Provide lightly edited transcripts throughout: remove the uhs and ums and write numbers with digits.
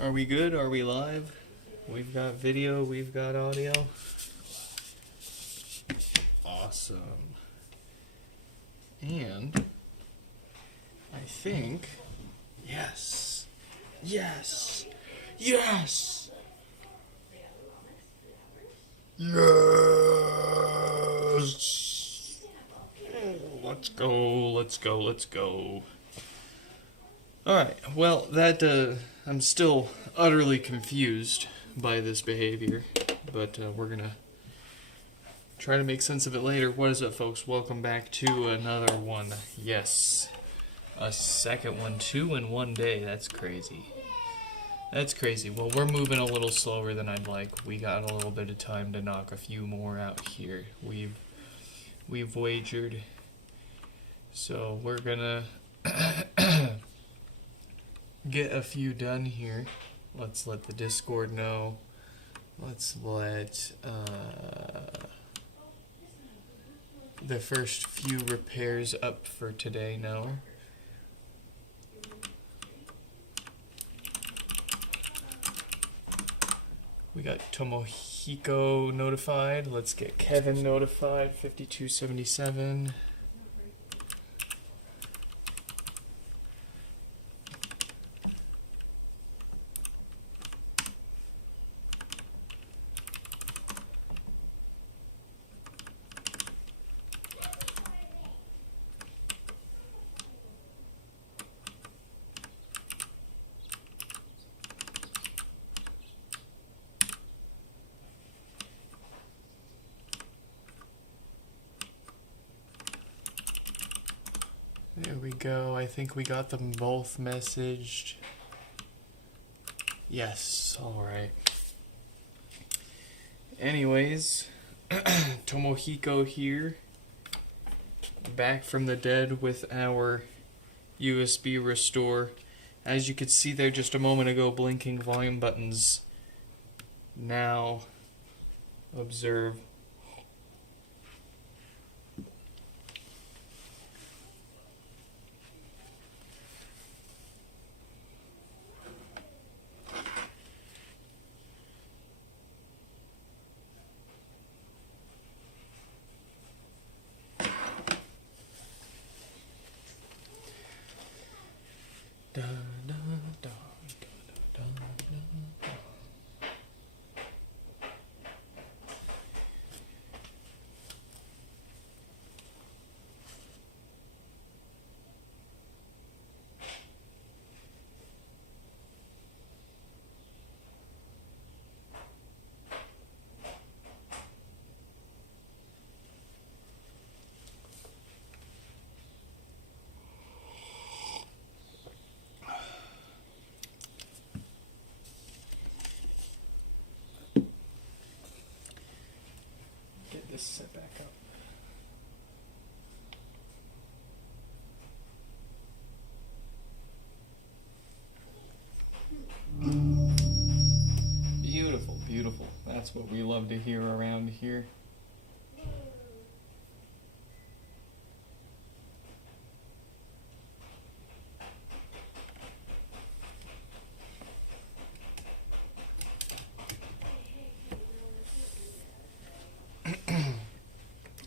Are we good? Are we live? We've got video, we've got audio. Awesome. And I think, yes, yes, yes, yes. Let's go, let's go, let's go. Alright, well, I'm still utterly confused by this behavior, but we're gonna try to make sense of it later. What is up, folks? Welcome back to another one. Yes, a second one, 2 in one day. That's crazy. That's crazy. Well, we're moving a little slower than I'd like. We got a little bit of time to knock a few more out here. We've wagered, so we're gonna get a few done here. Let's let the Discord know. Let's let the first few repairs up for today know. We got Tomohiko notified. Let's get Kevin notified. 5277. There we go. I think we got them both messaged. Yes, alright. Anyways, Tomohiko here. Back from the dead with our USB restore. As you could see there just a moment ago, blinking volume buttons. Now, observe. Da, da, da, da, da, da, da. Get this set back up. Beautiful, beautiful. That's what we love to hear around here.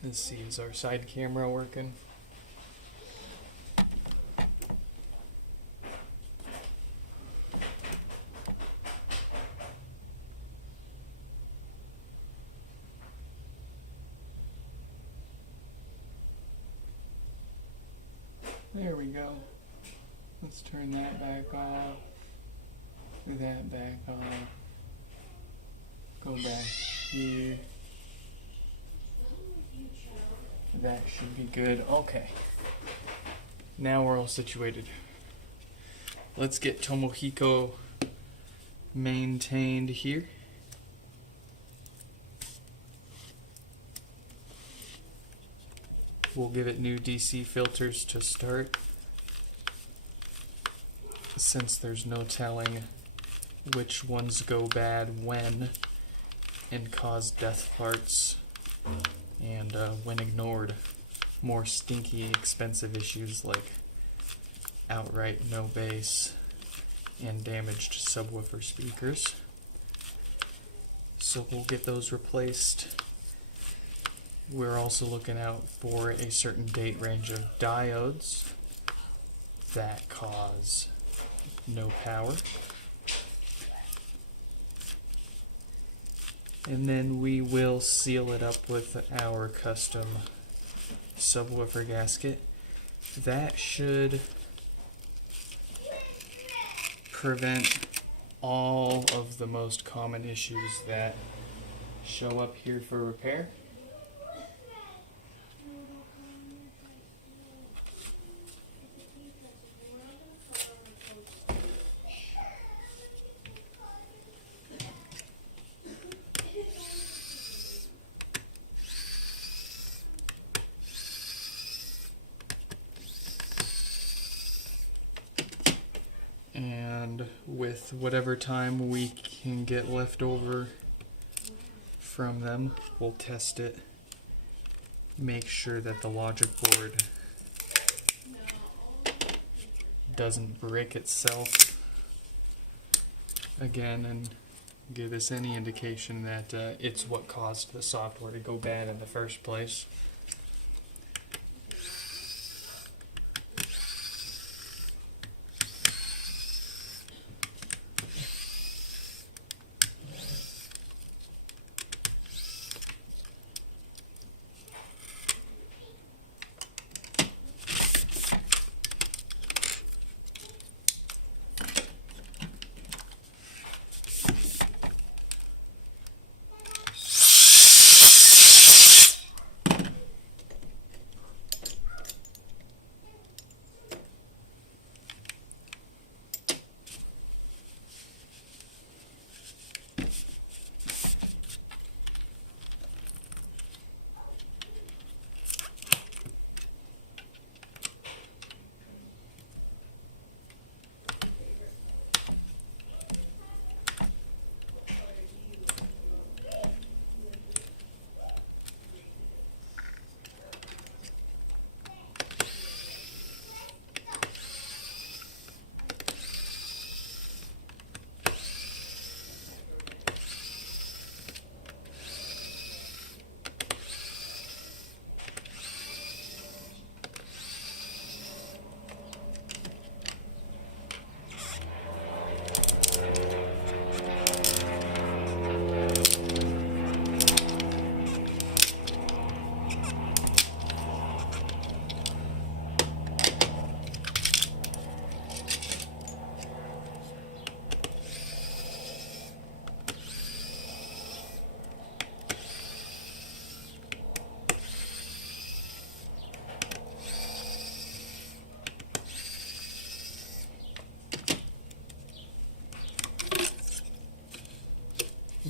Let's see, is our side camera working? There we go. Let's turn that back off. That back on. Go back here. That should be good. Okay. Now we're all situated. Let's get Tomohiko maintained here. We'll give it new DC filters to start, since there's no telling which ones go bad when and cause death farts, and when ignored, more stinky, expensive issues like outright no bass and damaged subwoofer speakers. So we'll get those replaced. We're also looking out for a certain date range of diodes that cause no power. And then we will seal it up with our custom subwoofer gasket. That should prevent all of the most common issues that show up here for repair. And with whatever time we can get left over from them, we'll test it, make sure that the logic board doesn't break itself again, and give us any indication that it's what caused the software to go bad in the first place.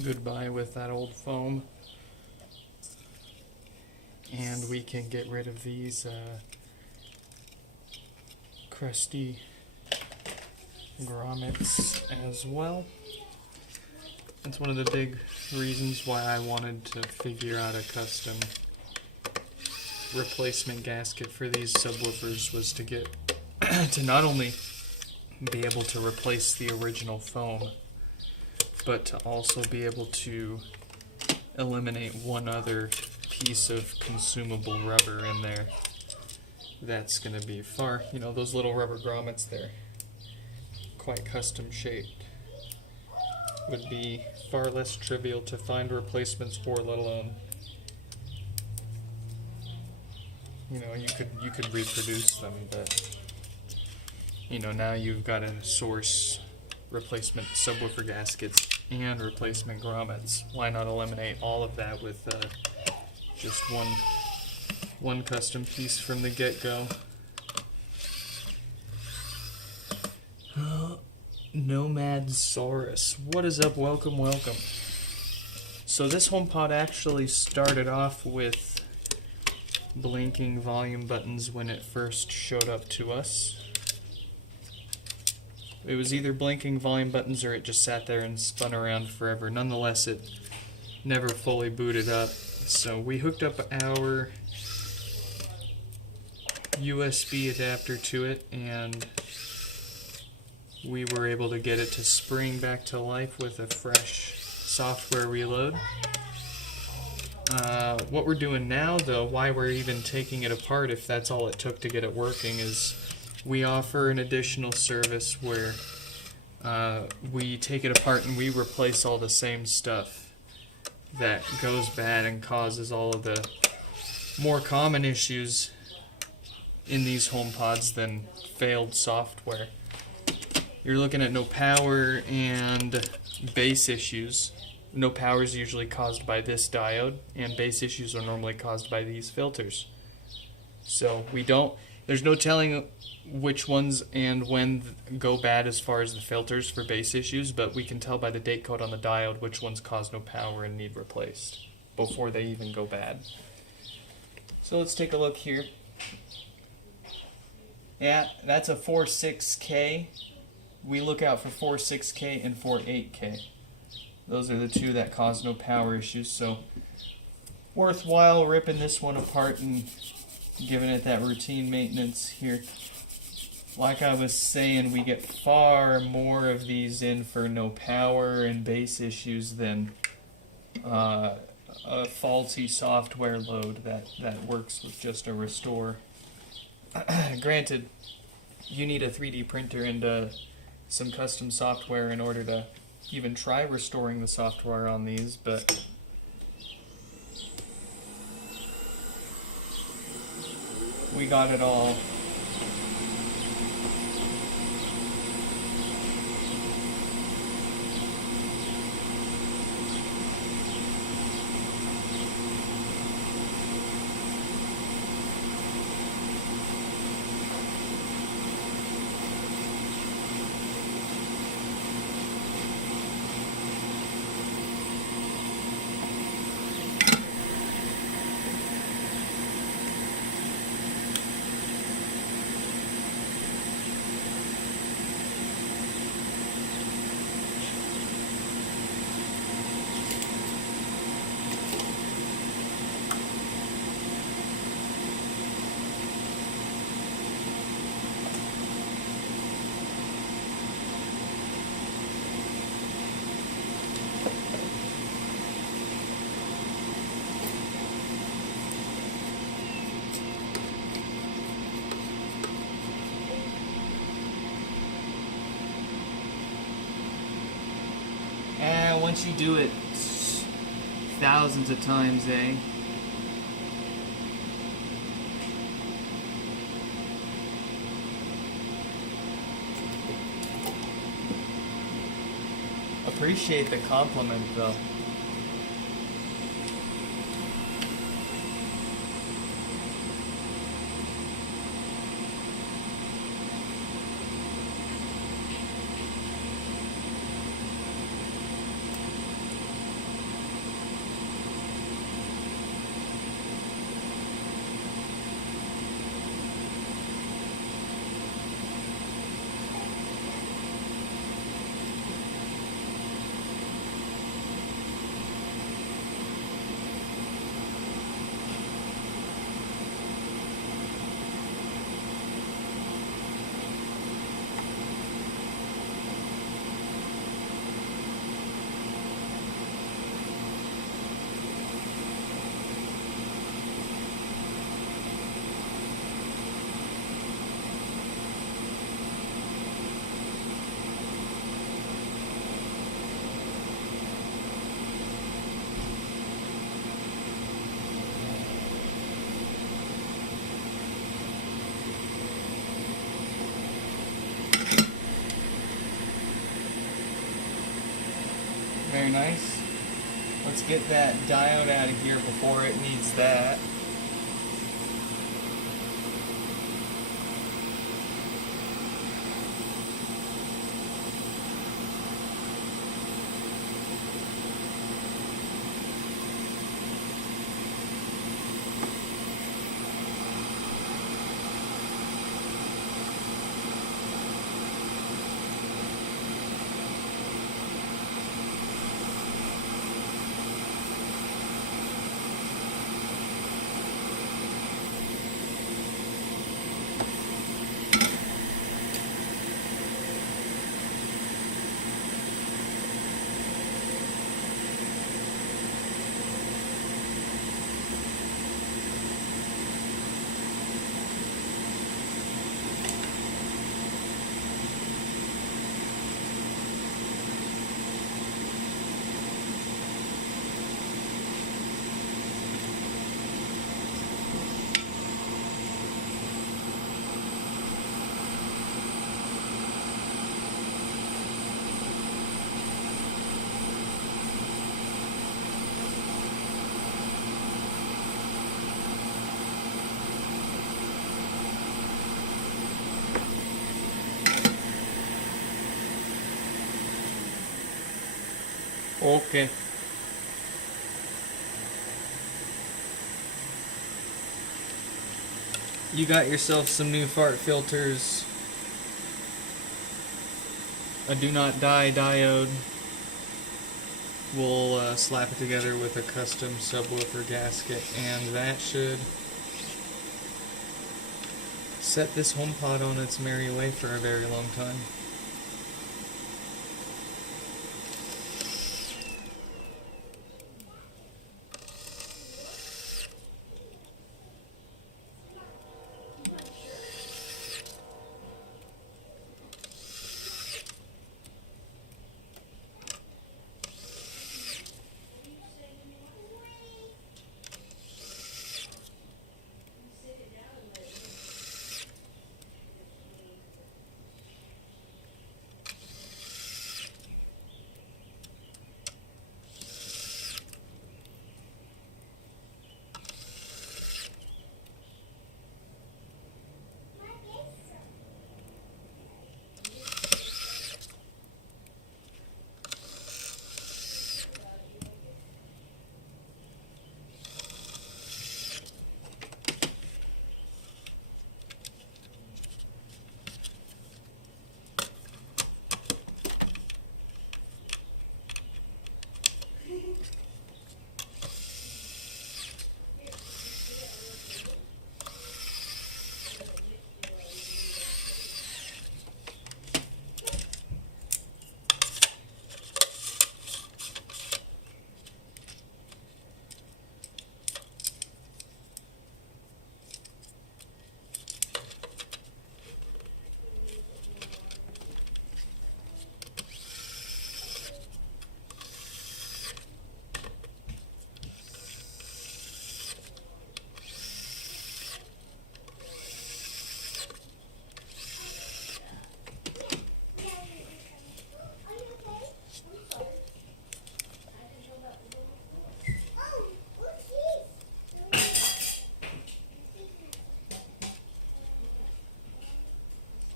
Goodbye with that old foam. And we can get rid of these crusty grommets as well. That's one of the big reasons why I wanted to figure out a custom replacement gasket for these subwoofers, was to get to not only be able to replace the original foam, but to also be able to eliminate one other piece of consumable rubber in there. That's going to be far, those little rubber grommets there, quite custom shaped, would be far less trivial to find replacements for, let alone, you could reproduce them, but now you've got to source replacement subwoofer gaskets and replacement grommets. Why not eliminate all of that with just one custom piece from the get-go? Nomad Saurus, what is up? Welcome. So this HomePod actually started off with blinking volume buttons when it first showed up to us. It was either blinking volume buttons or it just sat there and spun around forever. Nonetheless, it never fully booted up. So we hooked up our USB adapter to it, and we were able to get it to spring back to life with a fresh software reload. What we're doing now, though, why we're even taking it apart if that's all it took to get it working, is we offer an additional service where we take it apart and we replace all the same stuff that goes bad and causes all of the more common issues in these HomePods than failed software. You're looking at no power and base issues. No power is usually caused by this diode, and base issues are normally caused by these filters. So there's no telling which ones and when go bad as far as the filters for base issues, but we can tell by the date code on the diode which ones cause no power and need replaced before they even go bad. So let's take a look here. Yeah, that's a 4.6K. We look out for 4.6K and 4.8K. Those are the two that cause no power issues, so worthwhile ripping this one apart and giving it that routine maintenance here. Like I was saying, we get far more of these in for no power and base issues than a faulty software load that works with just a restore. Granted, you need a 3D printer and some custom software in order to even try restoring the software on these, but we got it all. Once you do it thousands of times, Appreciate the compliment, though. Very nice. Let's get that diode out of here before it needs that. Okay. You got yourself some new fart filters. A do not die diode. We'll slap it together with a custom subwoofer gasket, and that should set this HomePod on its merry way for a very long time.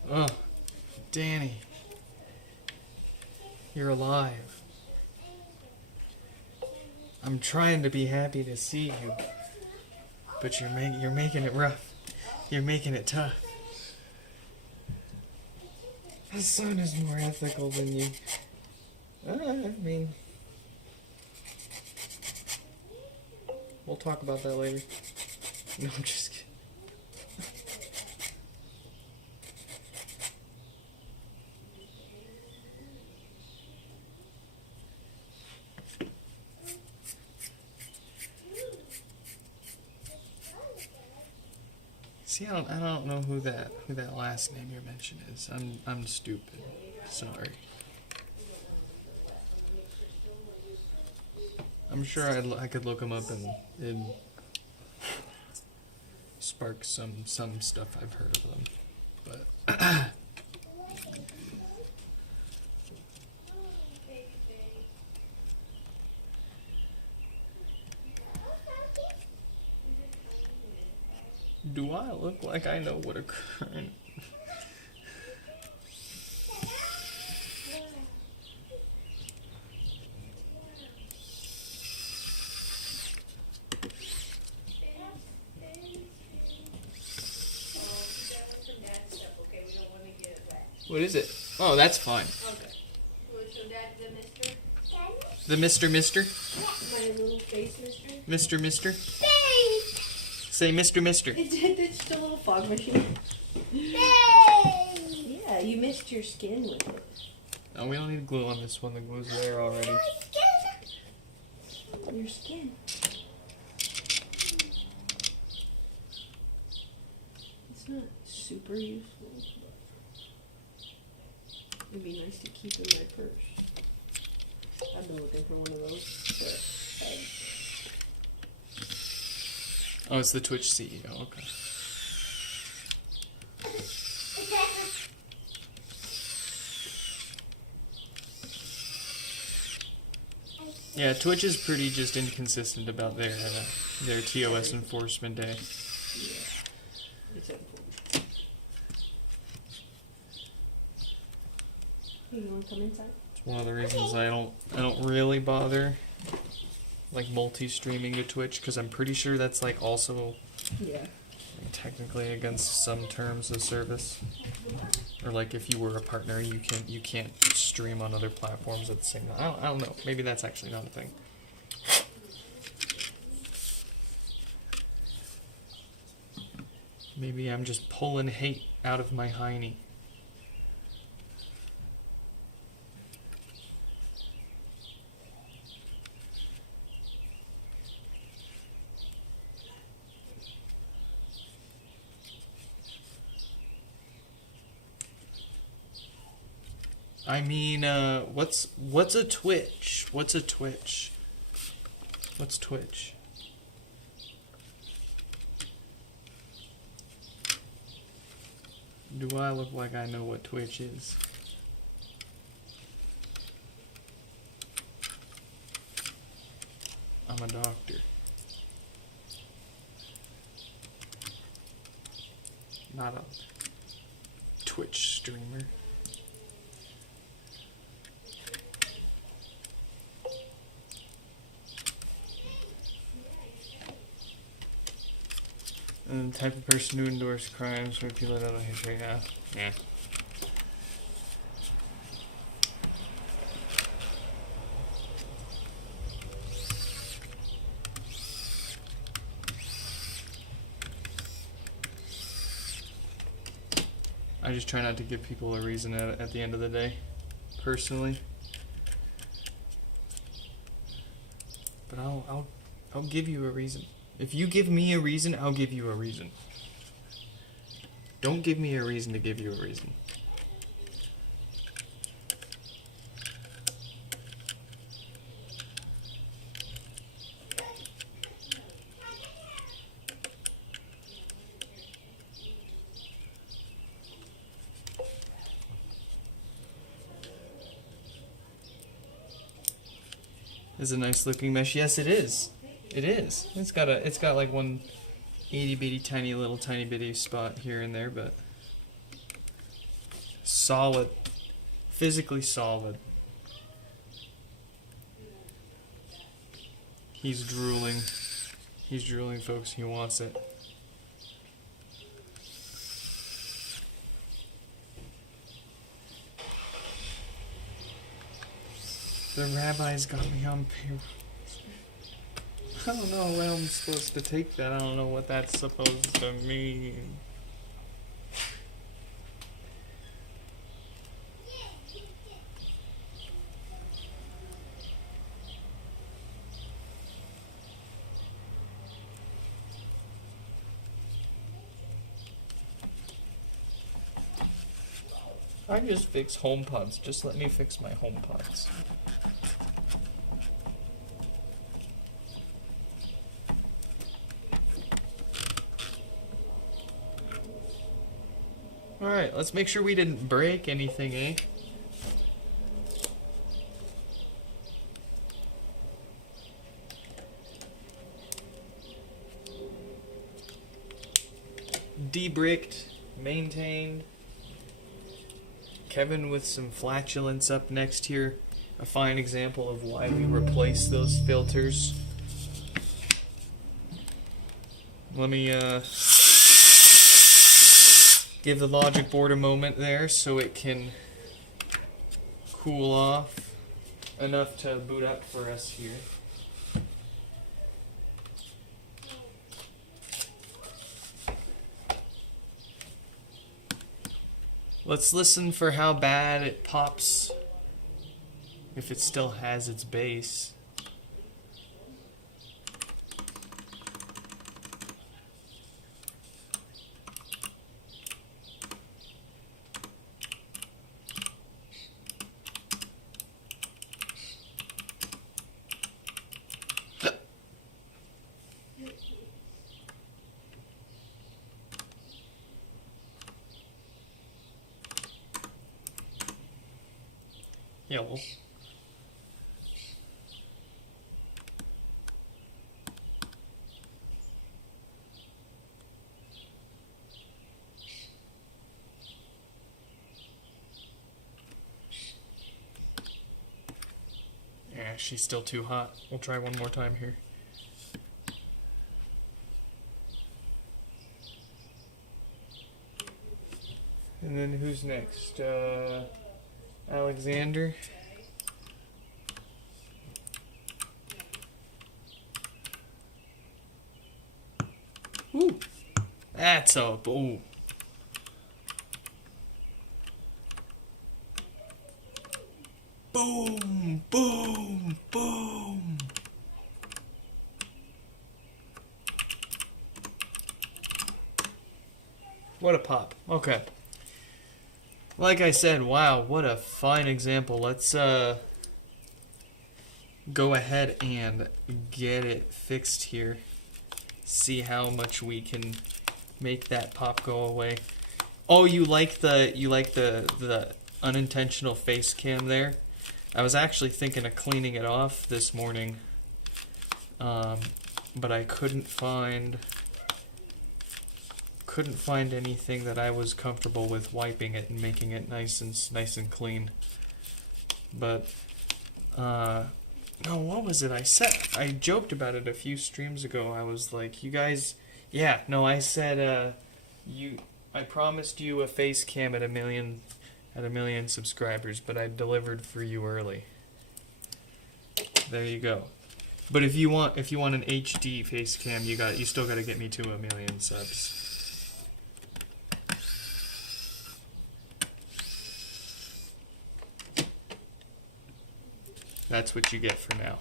Oh, Danny. You're alive. I'm trying to be happy to see you, but you're making it rough. You're making it tough. My son is more ethical than you. I mean, we'll talk about that later. No, I'm just kidding. See, I don't know who that last name you mentioned is. I'm stupid. Sorry. I'm sure I could look him up and spark some stuff I've heard of them, but do I look like I know what a current? What is it? Oh, that's fine. Okay. Will show Dad The Mister? My little face mister? Mister? Say Mister. It's just a little fog machine. Yeah, you missed your skin with it. Oh, we don't need glue on this one. The glue's there already. Your skin. It's not super useful, but it'd be nice to keep in my purse. I've been looking for one of those. Oh, it's the Twitch CEO. Okay. Yeah, Twitch is pretty just inconsistent about their TOS enforcement day. Yeah. It's important. You want to come inside? It's one of the reasons I don't don't really bother like multi-streaming to Twitch because I'm pretty sure that's like also Yeah. technically against some terms of service. Or like if you were a partner, you can't stream on other platforms at the same time. I don't know. Maybe that's actually not a thing. Maybe I'm just pulling hate out of my hiney. I mean, what's a Twitch? What's a Twitch? What's Twitch? Do I look like I know what Twitch is? I'm a doctor. Not a Twitch streamer. And the type of person who endorses crimes where people don't know history. Yeah. I just try not to give people a reason at the end of the day, personally. But I'll give you a reason. If you give me a reason, I'll give you a reason. Don't give me a reason to give you a reason. It's a nice looking mesh. Yes, it is. It is. It's got like one itty bitty tiny bitty spot here and there, but solid. Physically solid. He's drooling. He's drooling, folks. He wants it. The rabbis got me on paper. I don't know how I'm supposed to take that. I don't know what that's supposed to mean. I just fix Homepods. Just let me fix my Homepods. Alright, let's make sure we didn't break anything, eh? De-bricked, maintained. Kevin with some flatulence up next here. A fine example of why we replace those filters. Let me give the logic board a moment there so it can cool off enough to boot up for us here. Let's listen for how bad it pops if it still has its bass. Yellow. Yeah. she's still too hot. We'll try one more time here. And then who's next? Alexander. Ooh. That's a... Ooh. Boom, boom, boom. What a pop. Okay. Like I said, wow, what a fine example. Let's go ahead and get it fixed here. See how much we can make that pop go away. Oh, you like the unintentional face cam there? I was actually thinking of cleaning it off this morning, but I couldn't find anything that I was comfortable with wiping it and making it nice and clean. But no, what was it I said? I joked about it a few streams ago. I was like, you guys, yeah, no, I said I promised you a face cam at a million subscribers, but I delivered for you early. There you go. But if you want an HD face cam, you still got to get me to 1 million subs. That's what you get for now.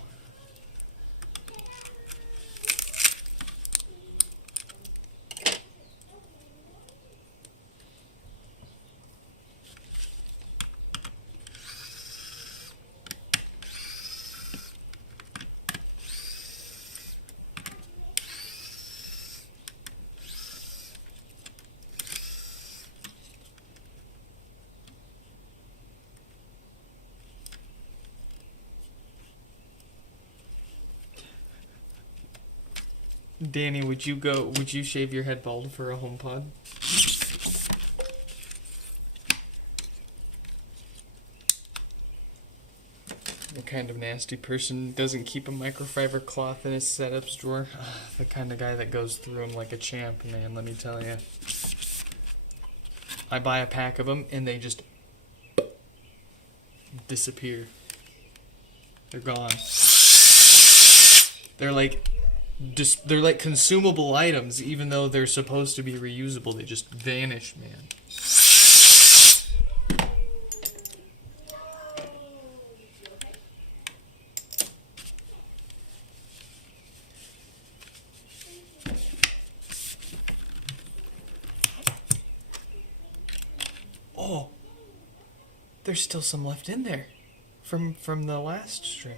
Danny, would you shave your head bald for a HomePod? What kind of nasty person doesn't keep a microfiber cloth in his setups drawer? The kind of guy that goes through them like a champ, man, let me tell you. I buy a pack of them and they just disappear. They're gone. They're like consumable items, even though they're supposed to be reusable. They just vanish, man. Oh, there's still some left in there from the last stream.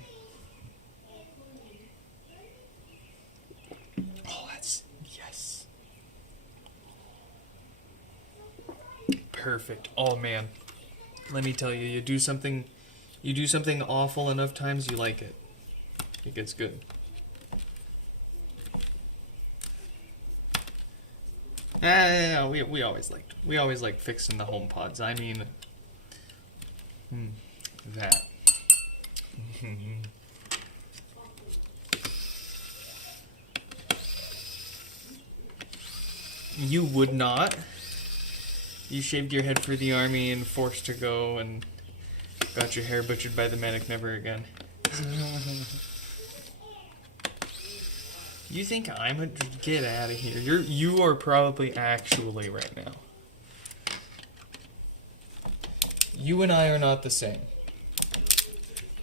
Perfect. Oh man, let me tell you, you do something awful enough times, you like it. It gets good. We always liked fixing the HomePods. I mean, that. You would not. You shaved your head for the army and forced to go and got your hair butchered by the medic. Never again. You think I'm a... Get out of here. You are probably actually right now. You and I are not the same.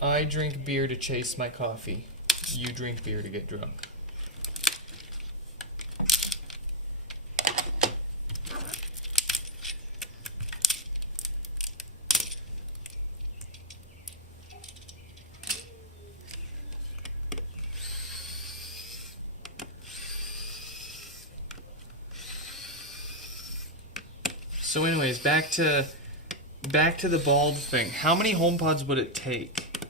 I drink beer to chase my coffee. You drink beer to get drunk. So anyways, back to the bald thing. How many HomePods would it take?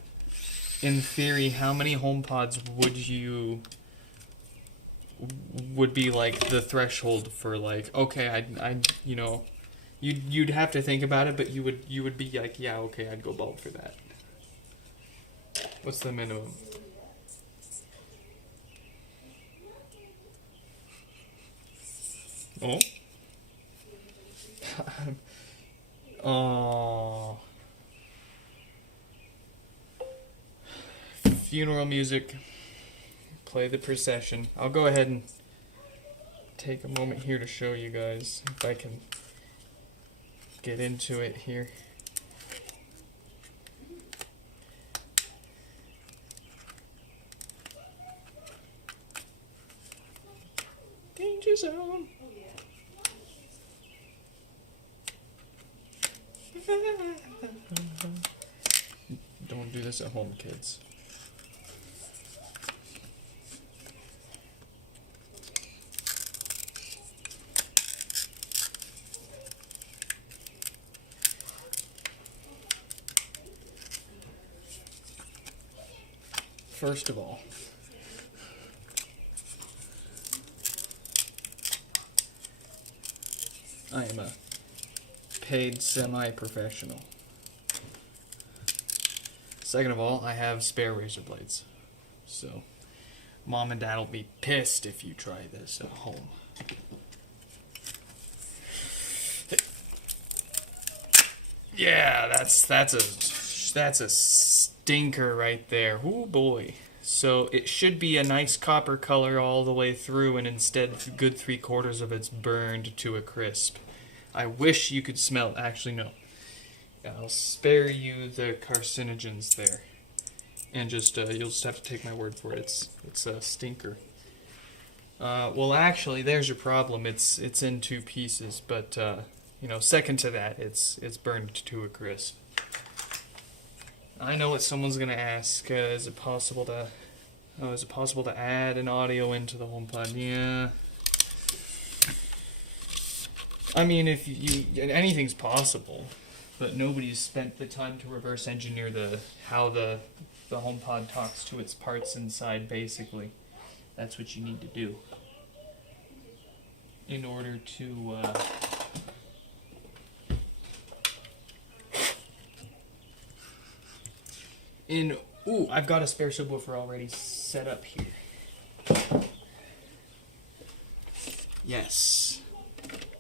In theory, how many HomePods would be like the threshold for like, okay, I you know, you'd have to think about it, but you would be like, yeah, okay, I'd go bald for that. What's the minimum? Oh. Oh. Funeral music. Play the procession. I'll go ahead and take a moment here to show you guys if I can get into it here. Danger zone. Don't do this at home, kids. First of all, I am a paid semi-professional. Second of all, I have spare razor blades. So, Mom and Dad will be pissed if you try this at home. Yeah, that's a stinker right there. Ooh boy. So it should be a nice copper color all the way through, and instead a good 3/4 of it's burned to a crisp. I wish you could smell it. Actually, no. I'll spare you the carcinogens there. And just, you'll just have to take my word for it. It's a stinker. Well, actually, there's your problem. It's in 2 pieces, but, you know, second to that, it's burned to a crisp. I know what someone's gonna ask. Is it possible to add an audio into the HomePod? Yeah. I mean, if anything's possible, but nobody's spent the time to reverse engineer how the HomePod talks to its parts inside. Basically, that's what you need to do in order to. Ooh, I've got a spare subwoofer already set up here. Yes,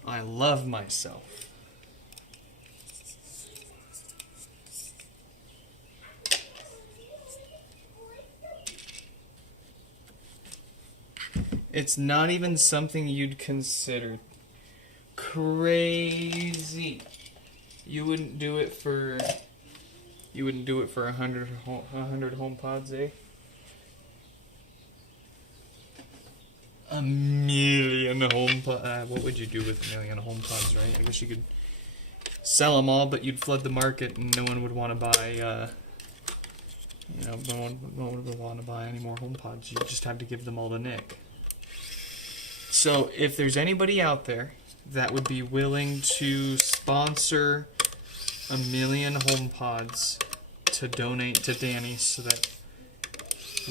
I love myself. It's not even something you'd consider. Crazy. You wouldn't do it for 100 HomePods, eh? 1,000,000 HomePods. What would you do with 1,000,000 HomePods, right? I guess you could sell them all, but you'd flood the market, and no one would want to buy. No one would want to buy any more HomePods. You just have to give them all to Nick. So, if there's anybody out there that would be willing to sponsor 1,000,000 HomePods to donate to Danny so that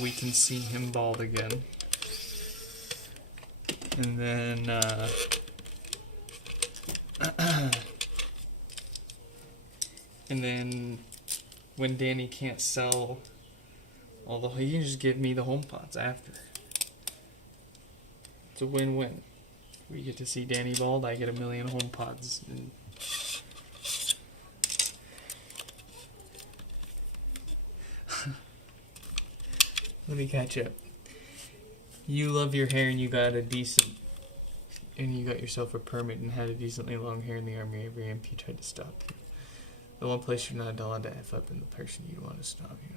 we can see him bald again. And then when Danny can't sell he can just give me the HomePods after. It's a win-win. We get to see Danny bald, I get 1,000,000 HomePods. And let me catch up. You love your hair and you got yourself a permit and had a decently long hair in the army. Every MP tried to stop you. The one place you're not allowed to F up in the person you want to stop you.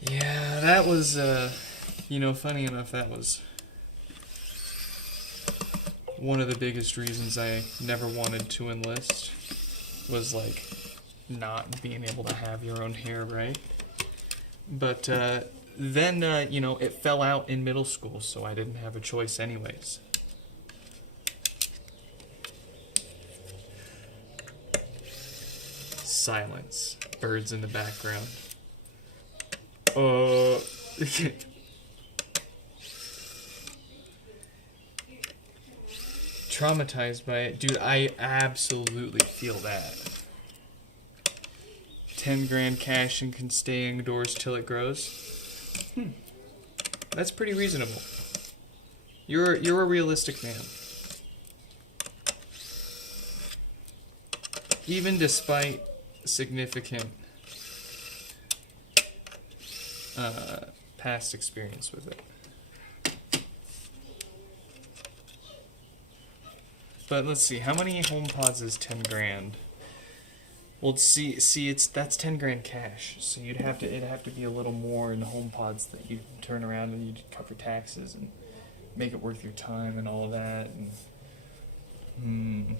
Yeah, that was, funny enough, that was one of the biggest reasons I never wanted to enlist, was, not being able to have your own hair, right? But, then, it fell out in middle school, so I didn't have a choice anyways. Silence. Birds in the background. Traumatized by it. Dude, I absolutely feel that. 10 grand cash and can stay indoors till it grows. That's pretty reasonable. You're a realistic man. Even despite significant past experience with it. But let's see, how many HomePods is 10 grand? Well, see, that's 10 grand cash. So it'd have to be a little more in the HomePods that you turn around and you cover taxes and make it worth your time and all of that. And,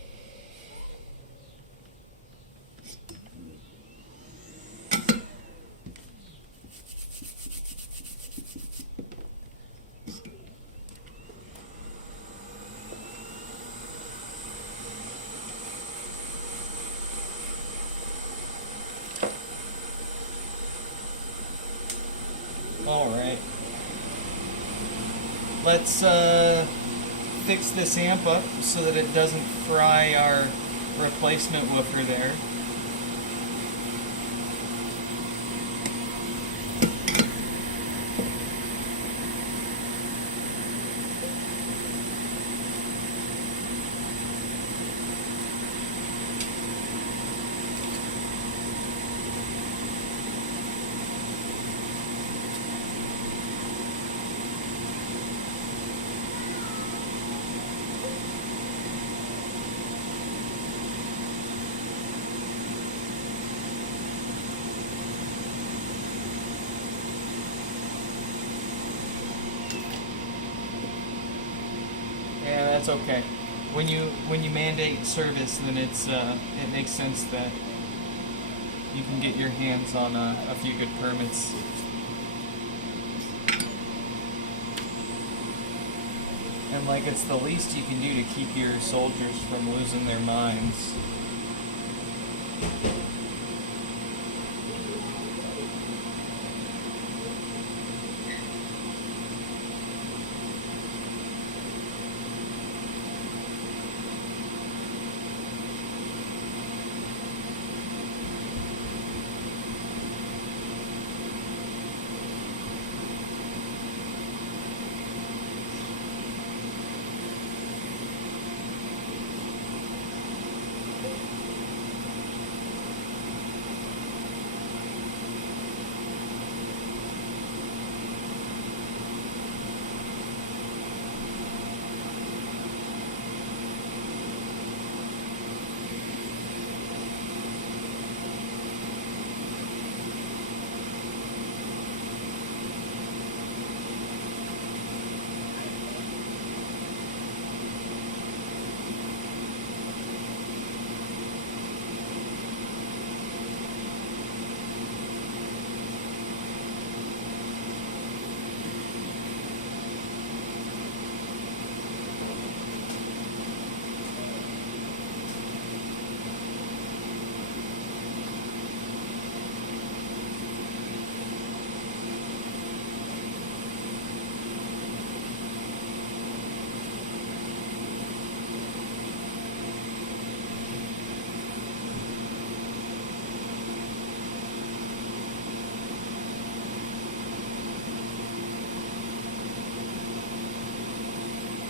Alright. Let's fix this amp up so that it doesn't fry our replacement woofer there. Yeah, that's okay. When you mandate service, then it makes sense that you can get your hands on a few good permits. And like it's the least you can do to keep your soldiers from losing their minds.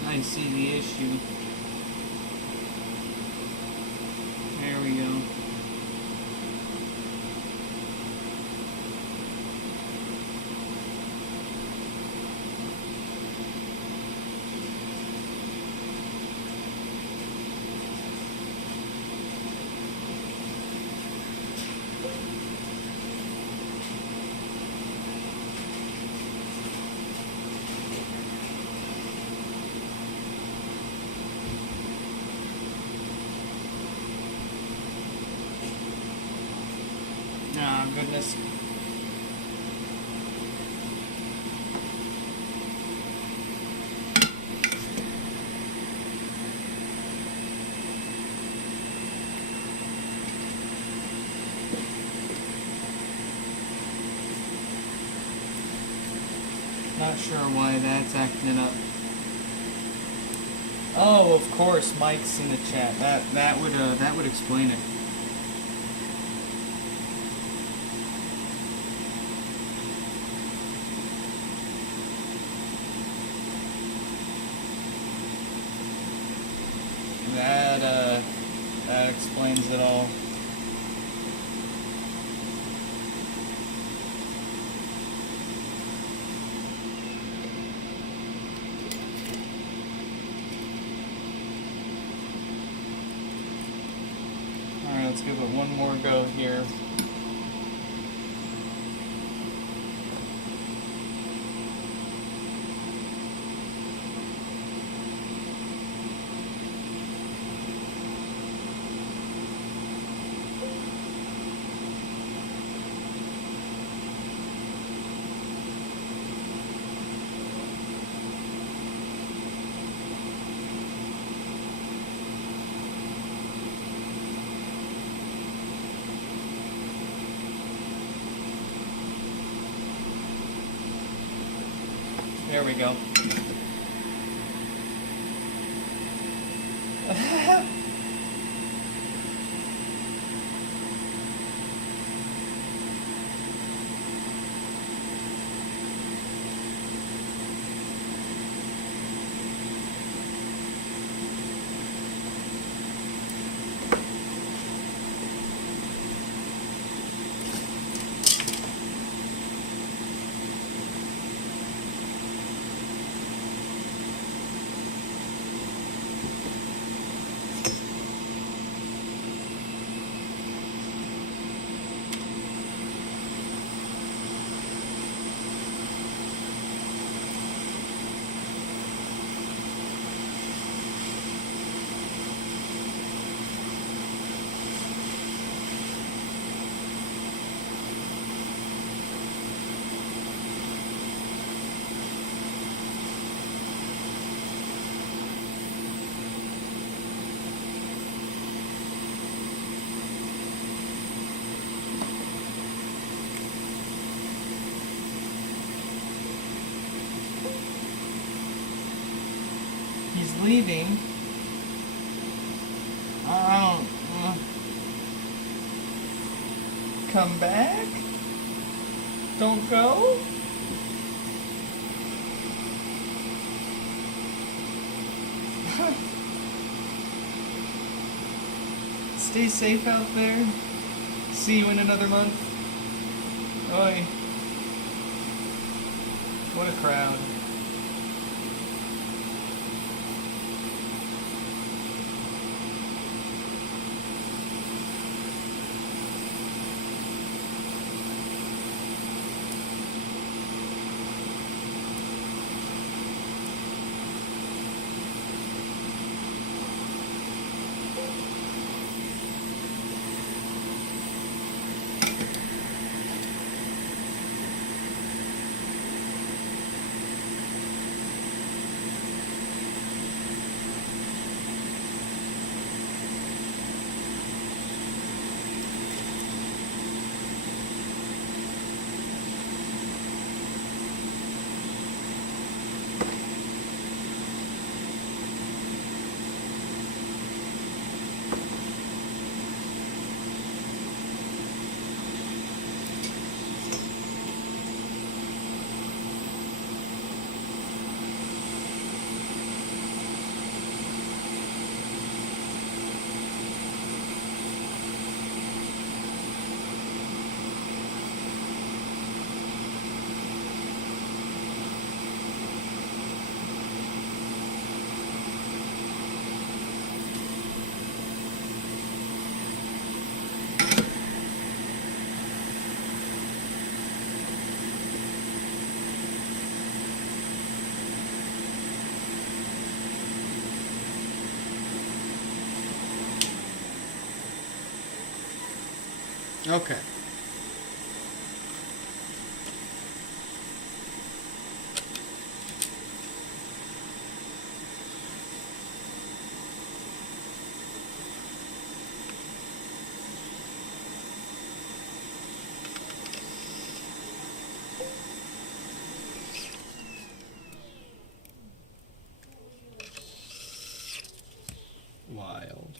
I see the issue. There we go. Ah, goodness. Not sure why that's acting up. Oh, of course, Mike's in the chat. That would explain it. explains it all. Alright, let's give it one more go here. There we go. He's leaving. I don't... come back? Don't go? Stay safe out there. See you in another month. Oi. What a crowd. Okay. Wild.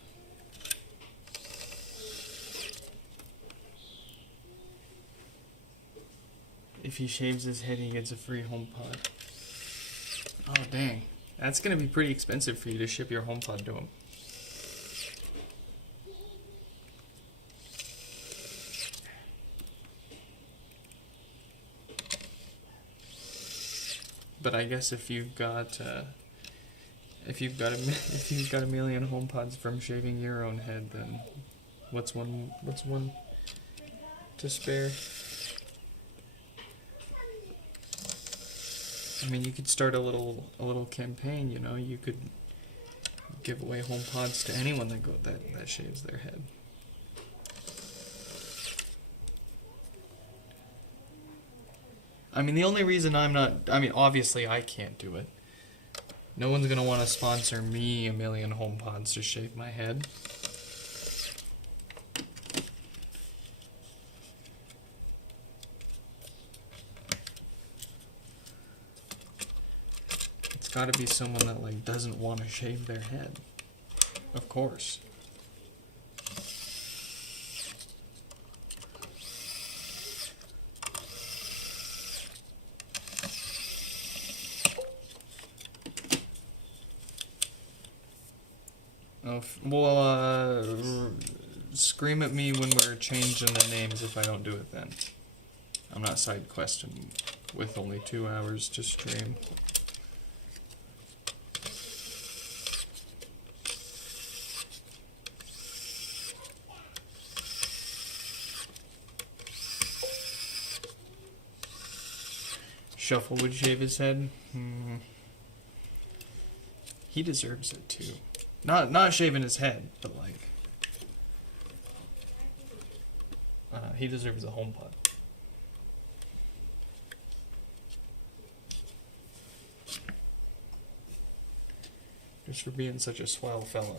If he shaves his head, he gets a free Homepod. Oh, dang. That's going to be pretty expensive for you to ship your Homepod to him. But I guess if you've got a million HomePods from shaving your own head, then what's one to spare? I mean, you could start a little campaign. You know, you could give away HomePods to anyone that shaves their head. I mean, the only reason obviously I can't do it. No one's gonna want to sponsor me a million HomePods to shave my head. It's gotta be someone that, like, doesn't want to shave their head. Of course. Scream at me when we're changing the names if I don't do it then. I'm not side questing with only 2 hours to stream. Shuffle would shave his head? He deserves it too. Not shaving his head, but like... he deserves a HomePod. Just for being such a swell fella.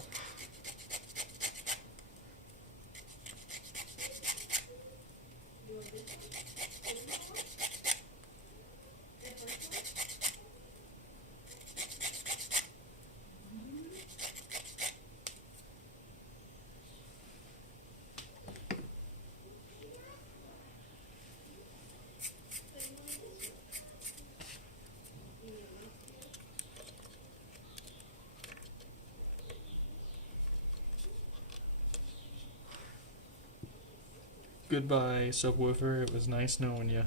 Goodbye, subwoofer. It was nice knowing you.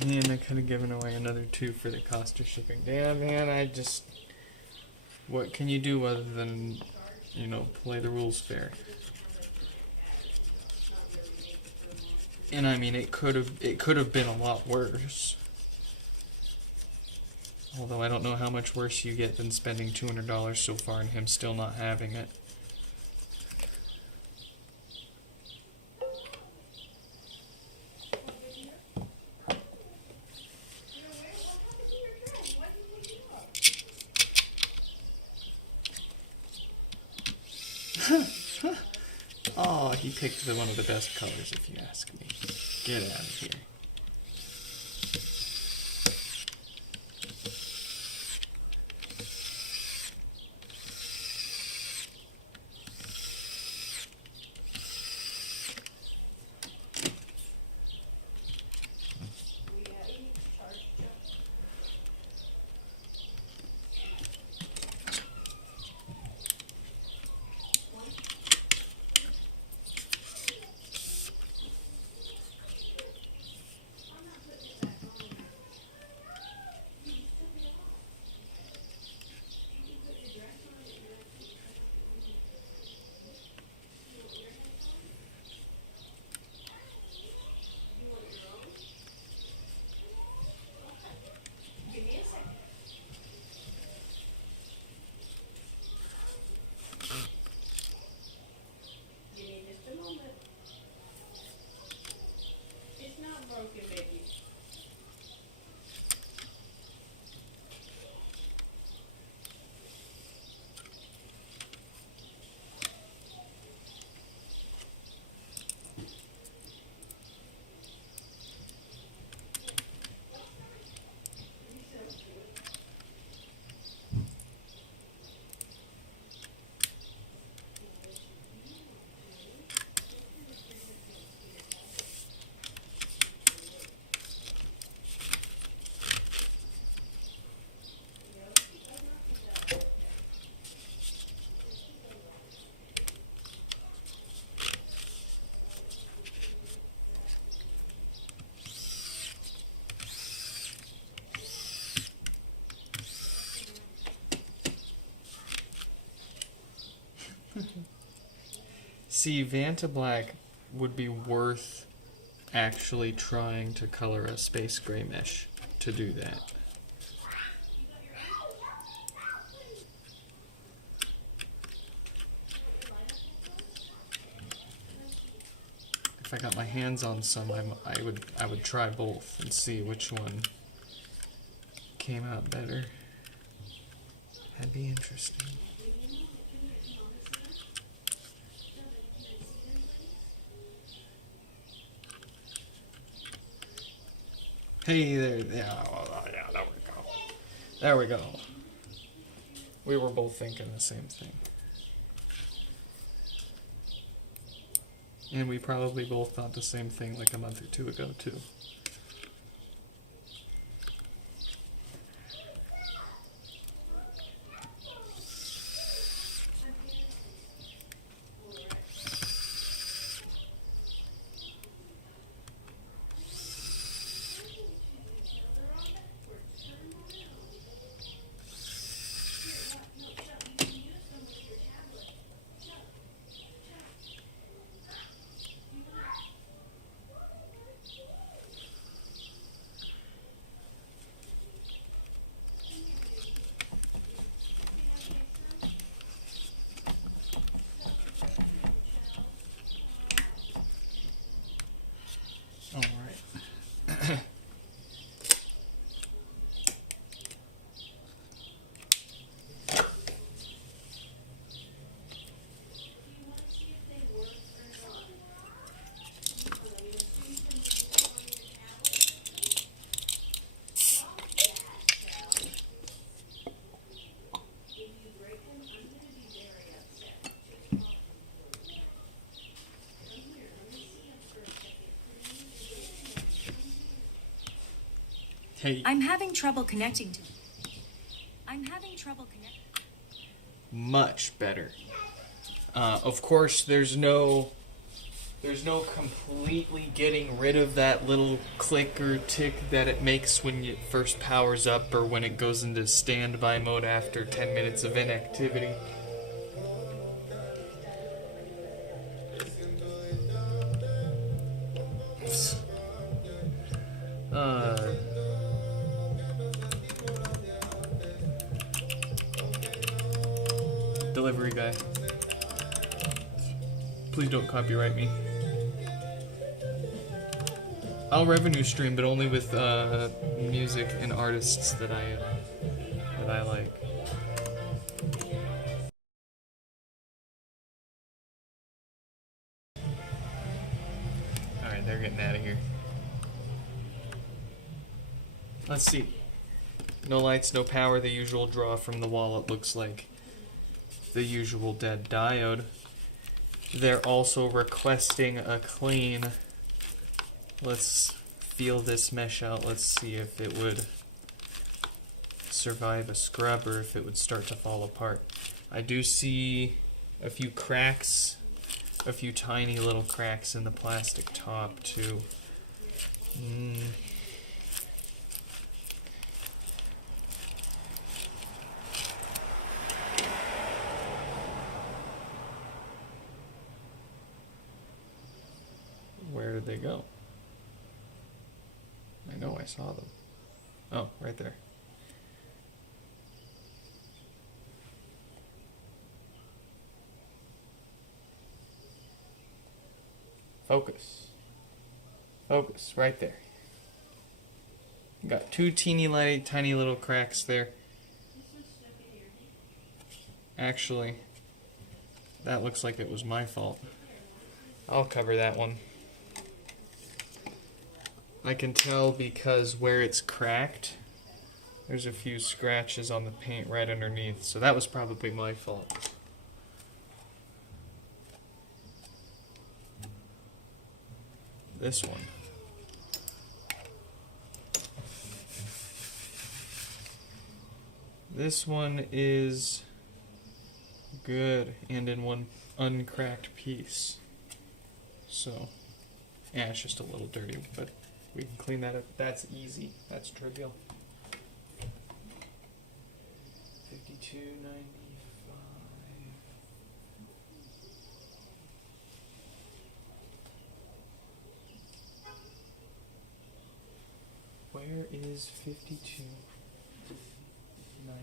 And I could have given away another 2 for the cost of shipping. Damn, man, what can you do other than, play the rules fair? And I mean, it could have been a lot worse. Although I don't know how much worse you get than spending $200 so far and him still not having it. Oh, he picked one of the best colors, if you ask me. Get out of here. See, Vanta Black would be worth actually trying to color a space gray mesh to do that. If I got my hands on some, I would try both and see which one came out better. That'd be interesting. Hey there, yeah, there we go. There we go. We were both thinking the same thing. And we probably both thought the same thing like a month or two ago, too. Hey. I'm having trouble connecting to. Much better. Of course, there's no completely getting rid of that little click or tick that it makes when it first powers up or when it goes into standby mode after 10 minutes of inactivity. Delivery guy. Please don't copyright me. I'll revenue stream, but only with music and artists that I like. All right, they're getting out of here. Let's see. No lights, no power. The usual draw from the wall. It looks like the usual dead diode. They're also requesting a clean. Let's feel this mesh out. Let's see if it would survive a scrub or if it would start to fall apart. I do see a few cracks, a few tiny little cracks in the plastic top too. Where did they go? I know I saw them. Oh, right there. Focus. Focus, right there. Got two tiny little cracks there. Actually, that looks like it was my fault. I'll cover that one. I can tell because where it's cracked, there's a few scratches on the paint right underneath, so that was probably my fault. This one. This one is good and in one uncracked piece. So, yeah, it's just a little dirty, but we can clean that up. That's easy. That's trivial. 52.95. Where is 5295?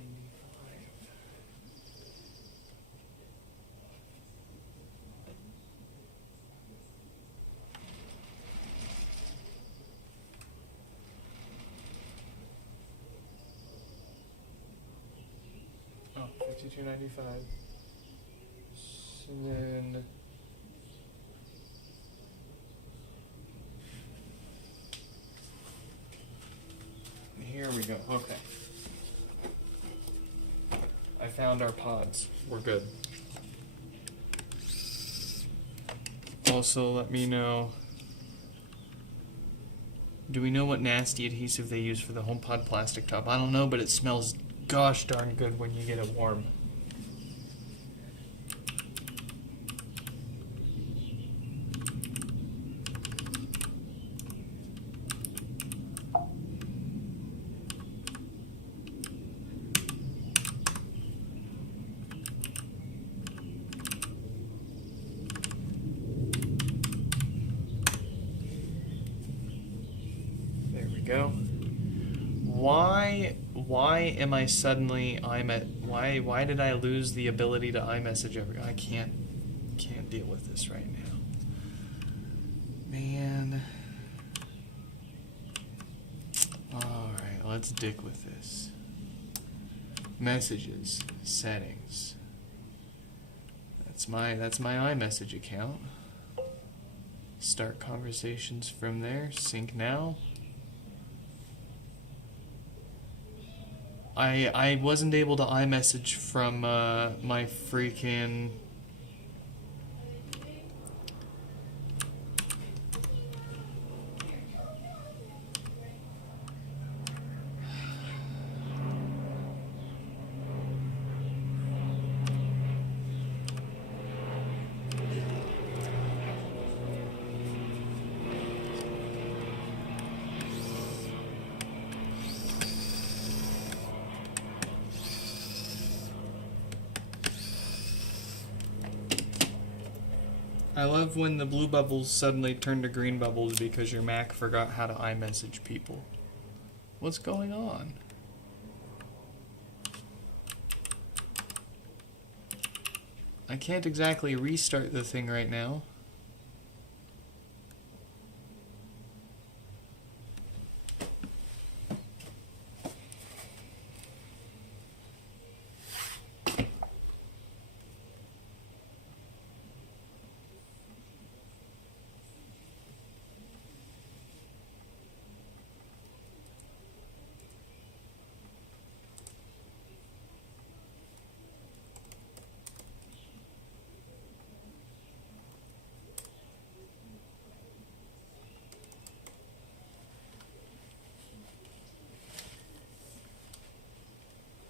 Oh, 5295. And then here we go. Okay. I found our pods. We're good. Also, let me know. Do we know what nasty adhesive they use for the HomePod plastic top? I don't know, but it smells gosh darn good when you get it warm. Go. Why am I suddenly why did I lose the ability to iMessage I can't deal with this right now. Man. Alright, let's dick with this. Messages, settings. That's my iMessage account. Start conversations from there, sync now. I wasn't able to iMessage from my freaking I love when the blue bubbles suddenly turn to green bubbles because your Mac forgot how to iMessage people. What's going on? I can't exactly restart the thing right now.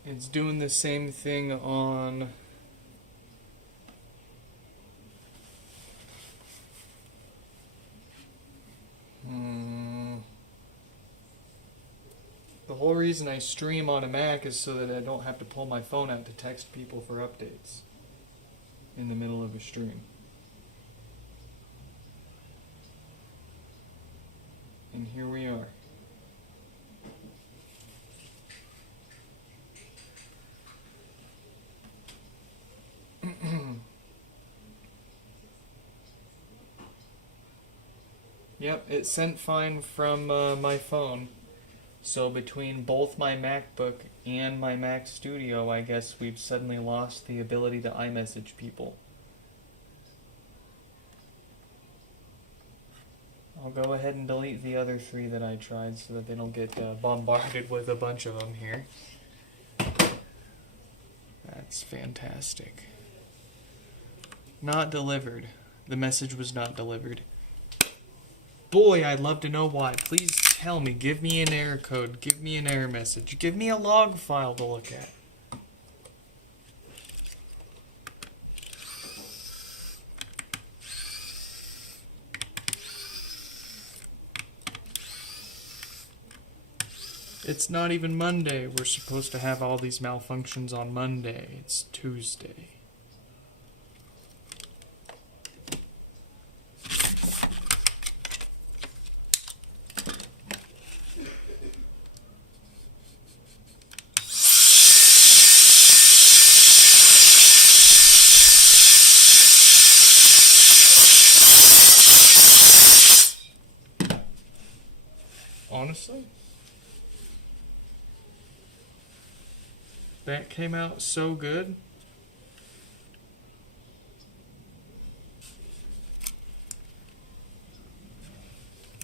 It's doing the same thing on the whole reason I stream on a Mac is so that I don't have to pull my phone out to text people for updates in the middle of a stream. And here we are. Yep, it sent fine from my phone. So between both my MacBook and my Mac Studio, I guess we've suddenly lost the ability to iMessage people. I'll go ahead and delete the other 3 that I tried so that they don't get bombarded with a bunch of them here. That's fantastic. Not delivered. The message was not delivered. Boy, I'd love to know why. Please tell me. Give me an error code. Give me an error message. Give me a log file to look at. It's not even Monday. We're supposed to have all these malfunctions on Monday. It's Tuesday. honestly, that came out so good.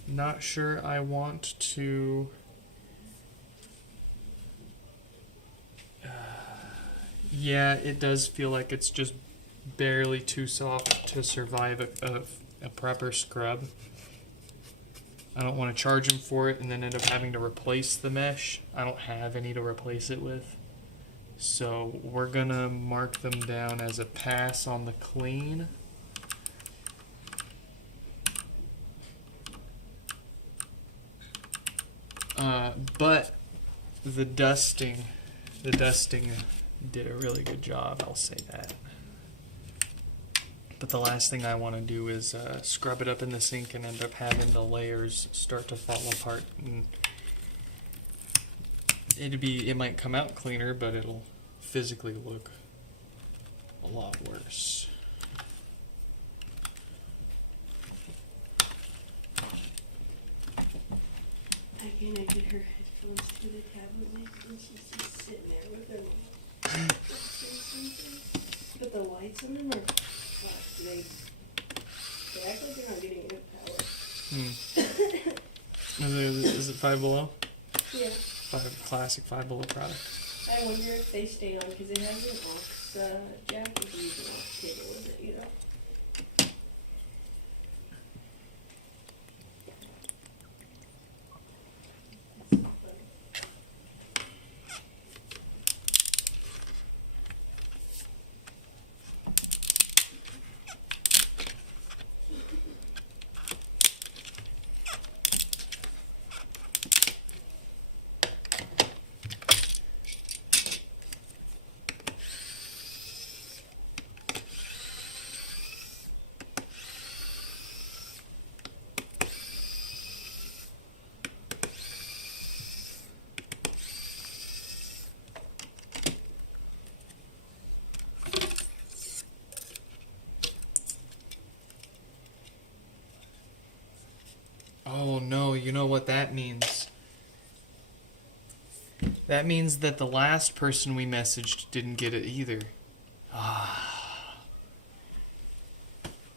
Not sure I want to. Yeah, it does feel like it's just barely too soft to survive a proper scrub. I don't want to charge him for it and then end up having to replace the mesh. I don't have any to replace it with. So we're gonna mark them down as a pass on the clean. But the dusting did a really good job, I'll say that. But the last thing I want to do is scrub it up in the sink and end up having the layers start to fall apart. And it might come out cleaner, but it'll physically look a lot worse. I connected her headphones to the tablet and she's just sitting there with her. But the lights on them are flash. They act like they're not getting enough power. Is it Five Below? Yeah. Classic Five Below product. I wonder if they stay on because it has an aux jack if you use an aux cable with it, you know. Oh no, you know what that means? That means that the last person we messaged didn't get it either.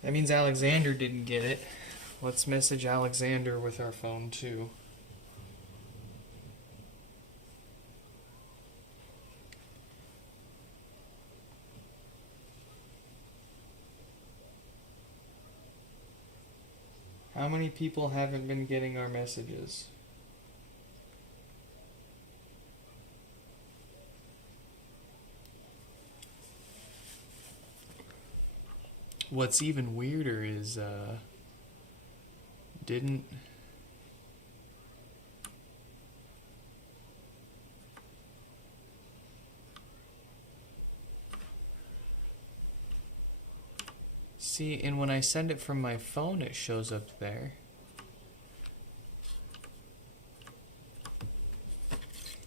That means Alexander didn't get it. Let's message Alexander with our phone too. How many people haven't been getting our messages? What's even weirder is, didn't... See, and when I send it from my phone, it shows up there.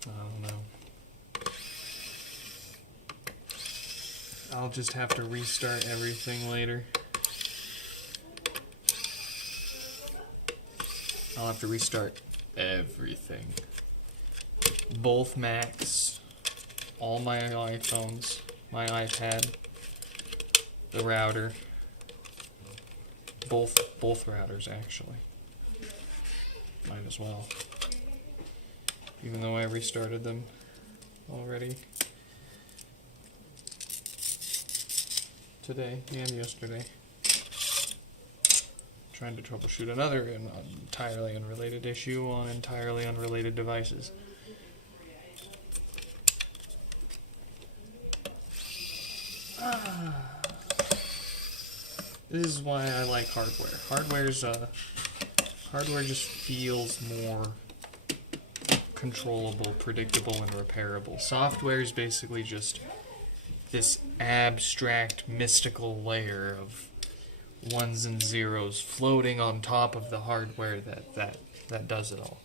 I don't know. I'll just have to restart everything later. I'll have to restart everything. Both Macs, all my iPhones, my iPad, the router. Both routers, actually. Might as well. Even though I restarted them already. Today and yesterday. Trying to troubleshoot another entirely unrelated issue on entirely unrelated devices. This is why I like hardware. Hardware just feels more controllable, predictable, and repairable. Software is basically just this abstract, mystical layer of ones and zeros floating on top of the hardware that does it all.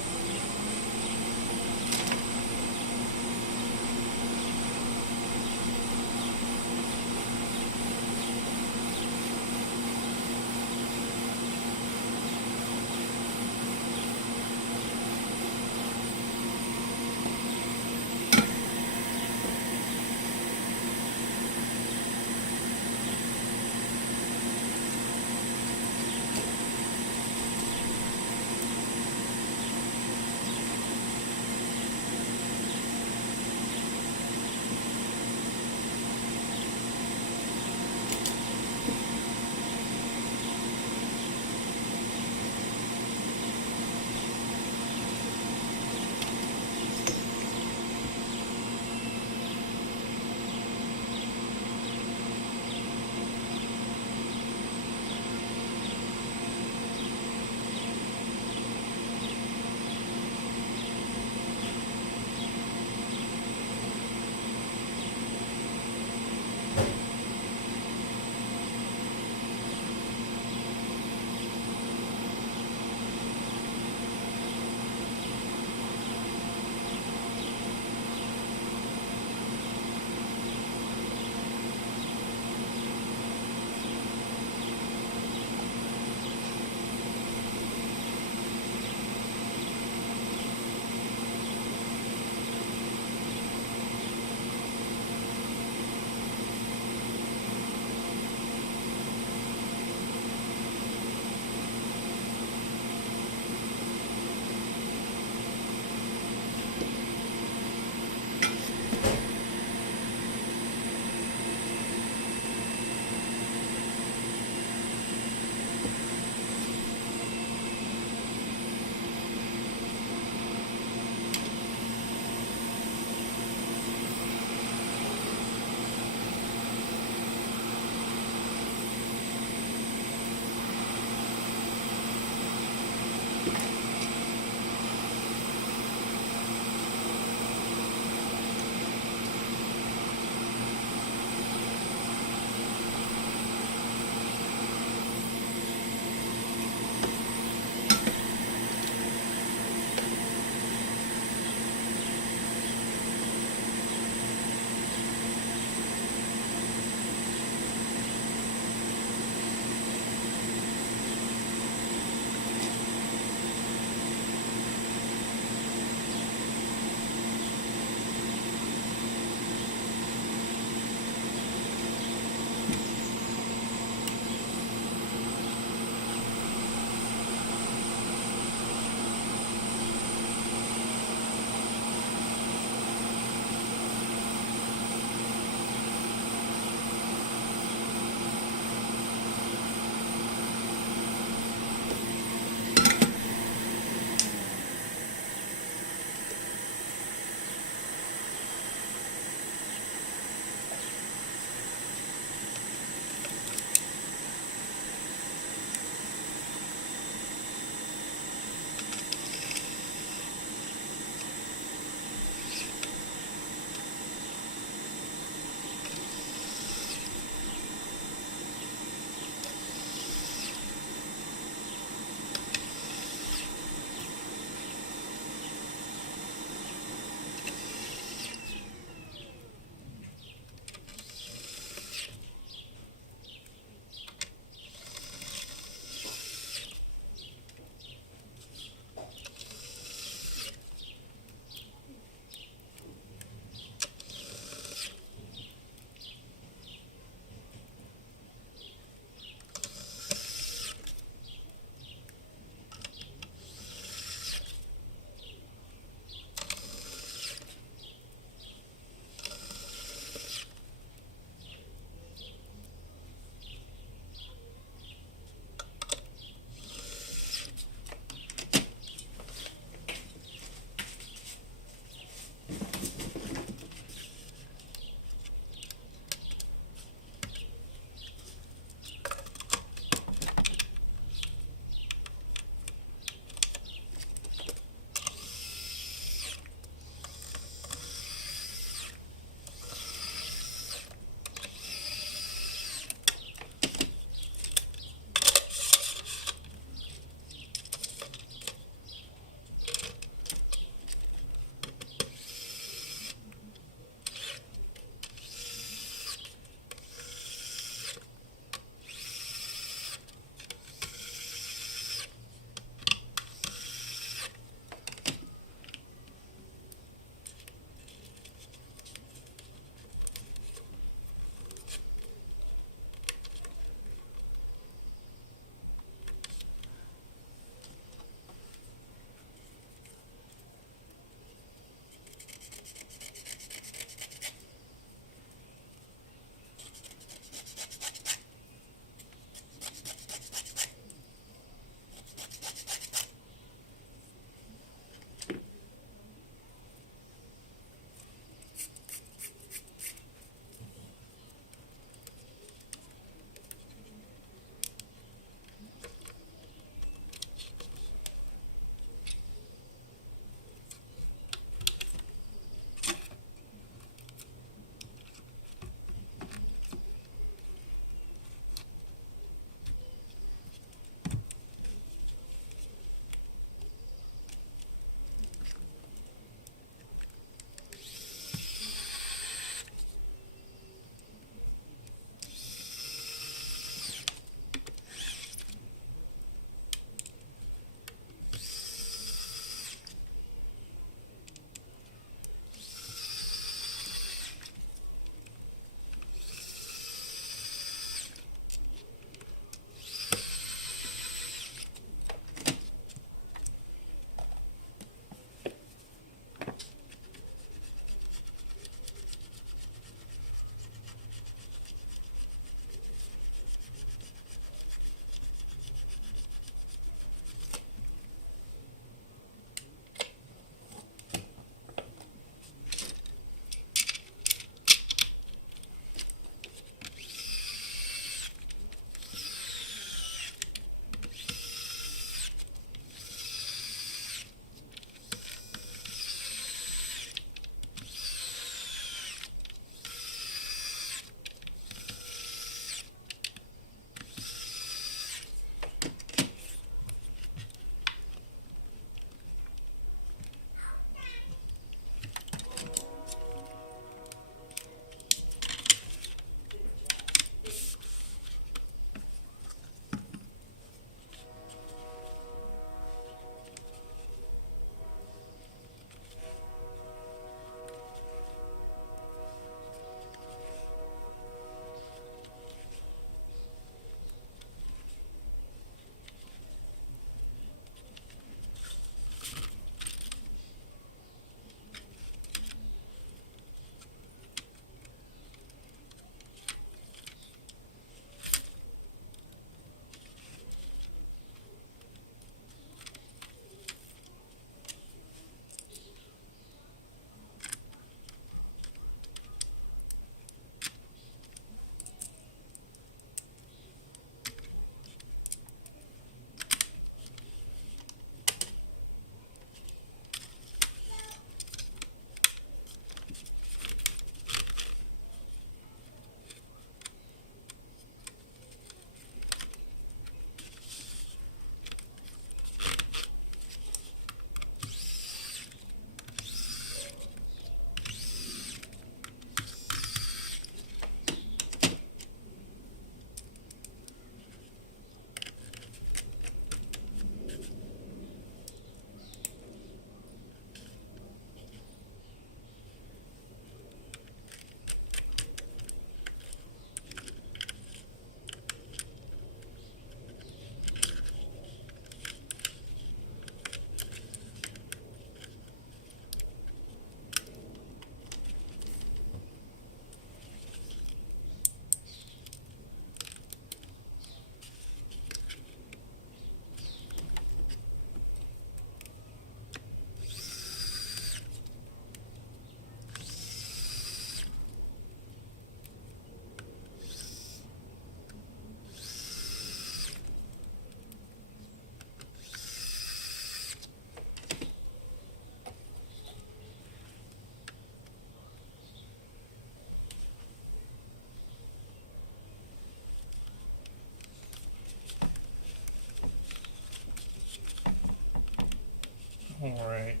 Alright,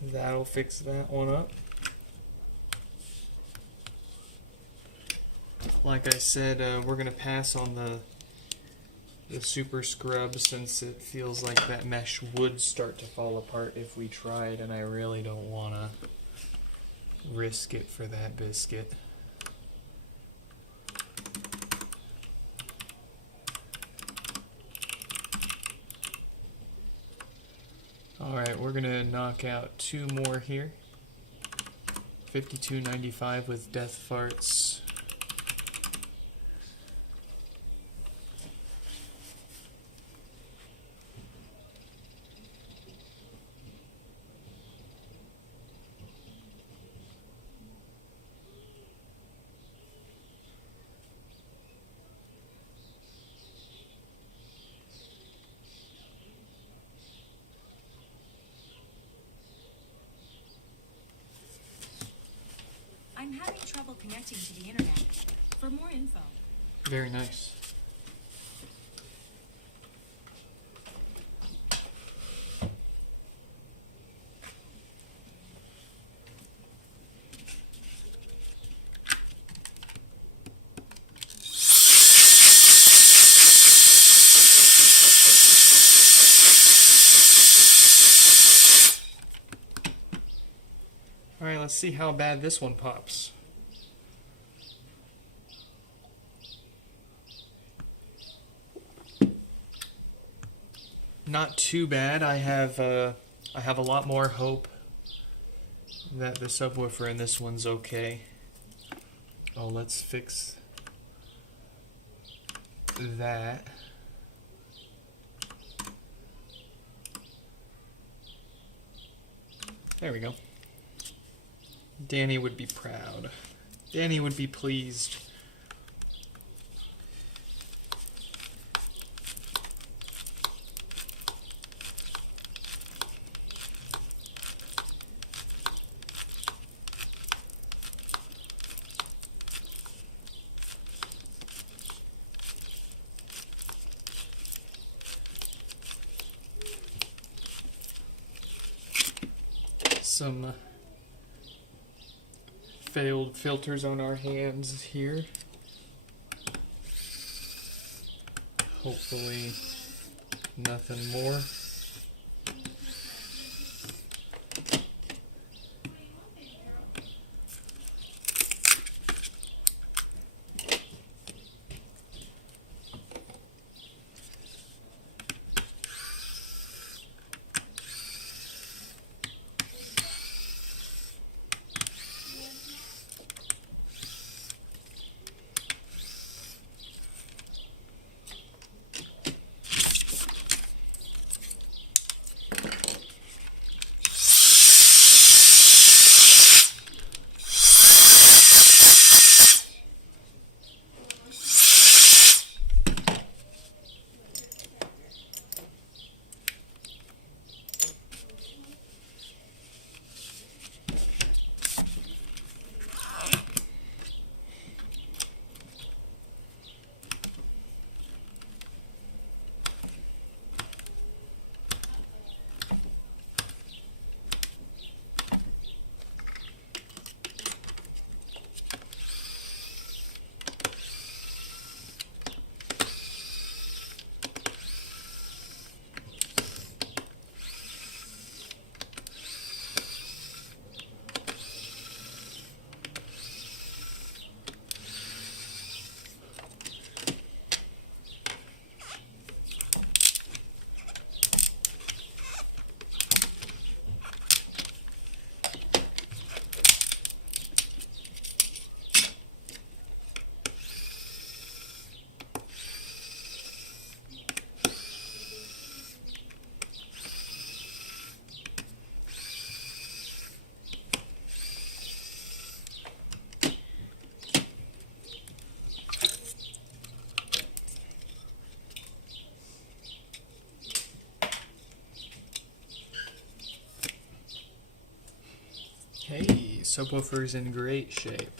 that'll fix that one up. Like I said, we're going to pass on the super scrub since it feels like that mesh would start to fall apart if we tried, and I really don't want to risk it for that biscuit. Alright, we're going to knock out 2 more here. 52.95 with death farts. I'm having trouble connecting to the internet. For more info. Very nice. Alright, let's see how bad this one pops. Not too bad. I have a lot more hope that the subwoofer in this one's okay. Oh, let's fix that. There we go. Danny would be proud. Danny would be pleased. Some failed filters on our hands here. Hopefully nothing more. Hey, subwoofer's in great shape.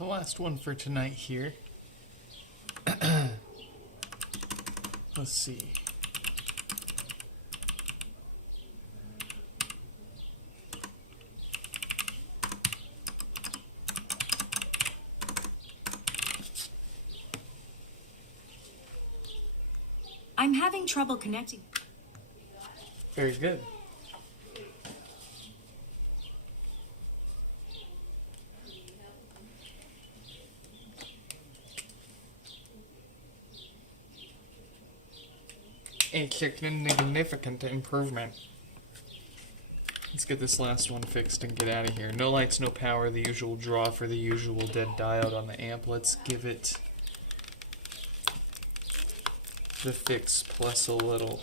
the last one for tonight here. Let's see. I'm having trouble connecting. Very good. A significant improvement. Let's get this last one fixed and get out of here. No lights, no power, the usual draw for the usual dead diode on the amp. Let's give it the fix plus a little.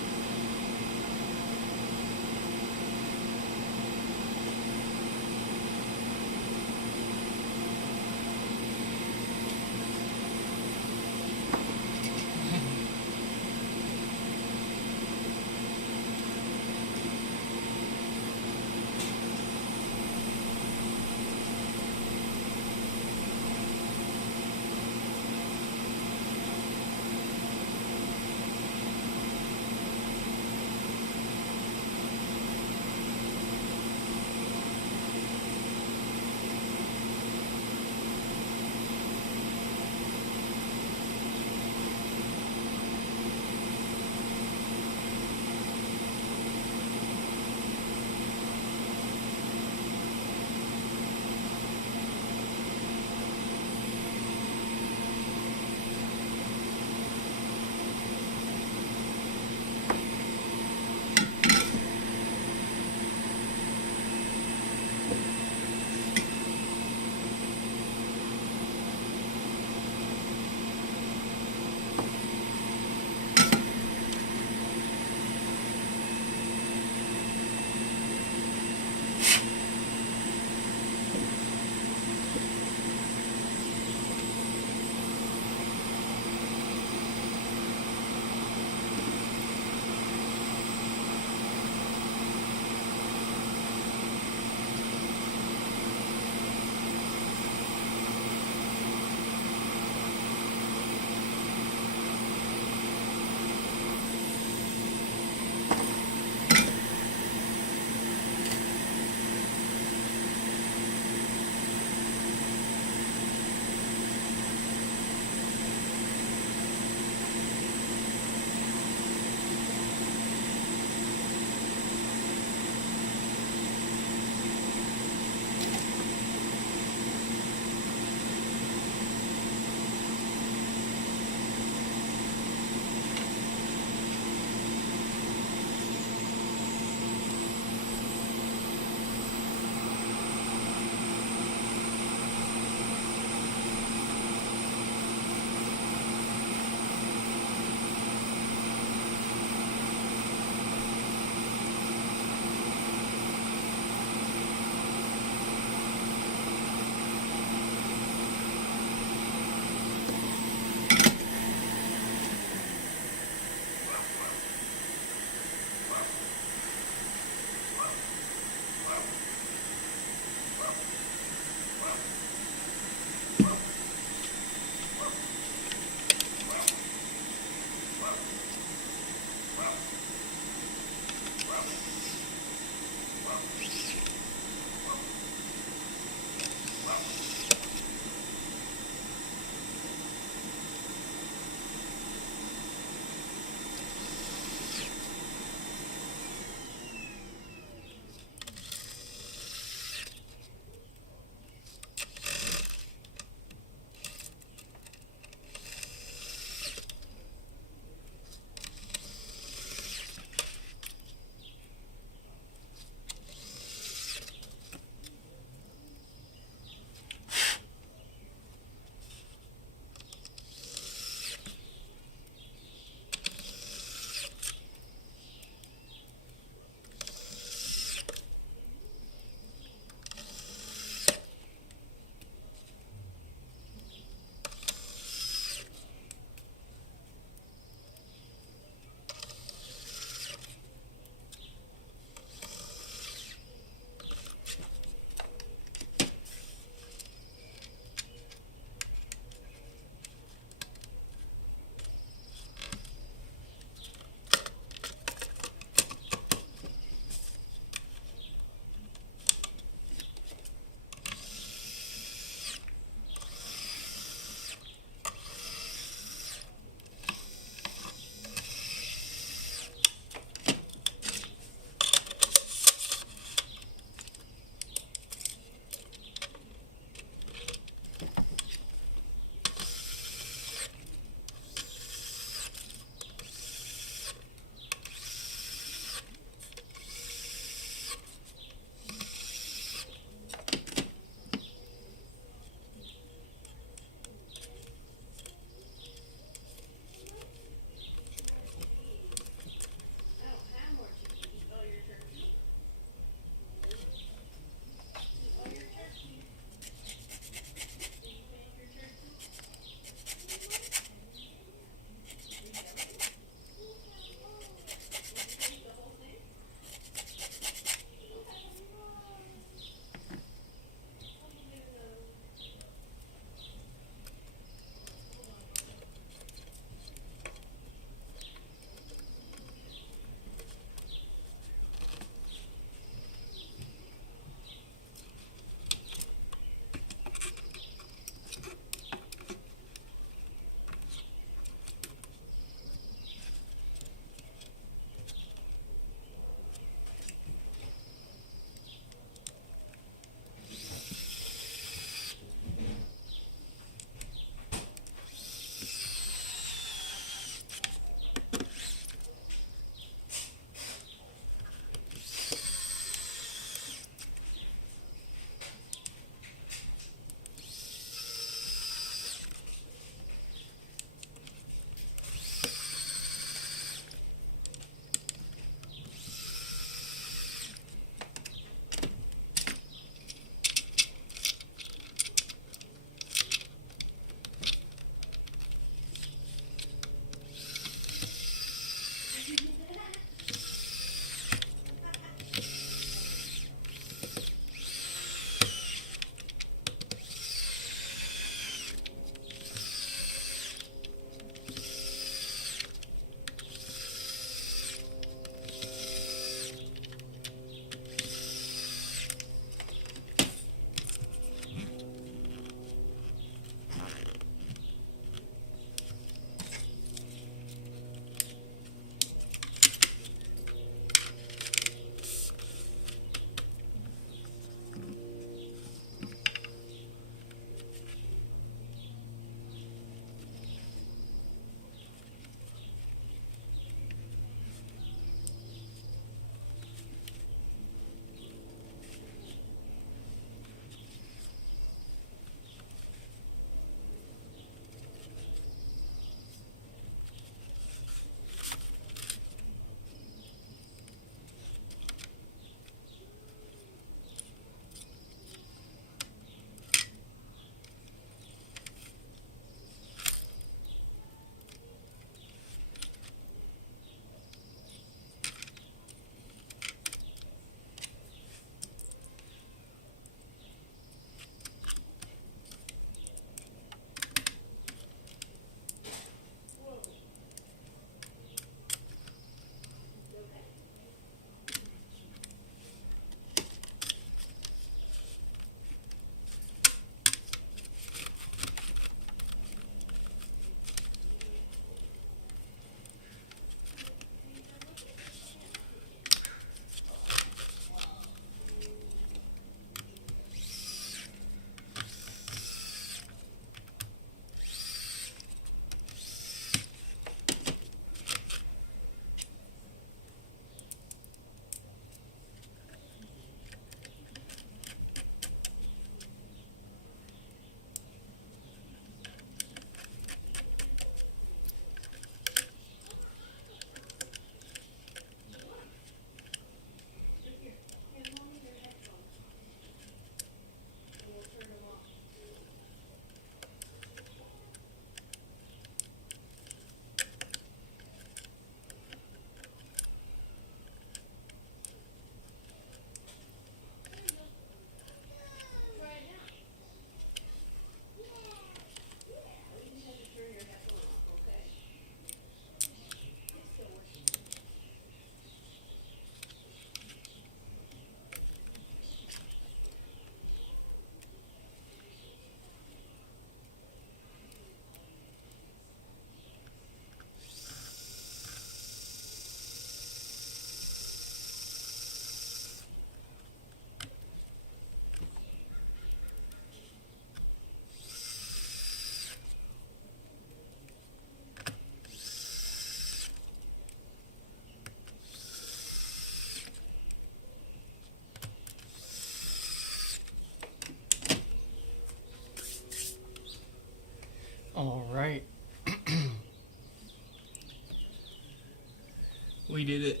We did it.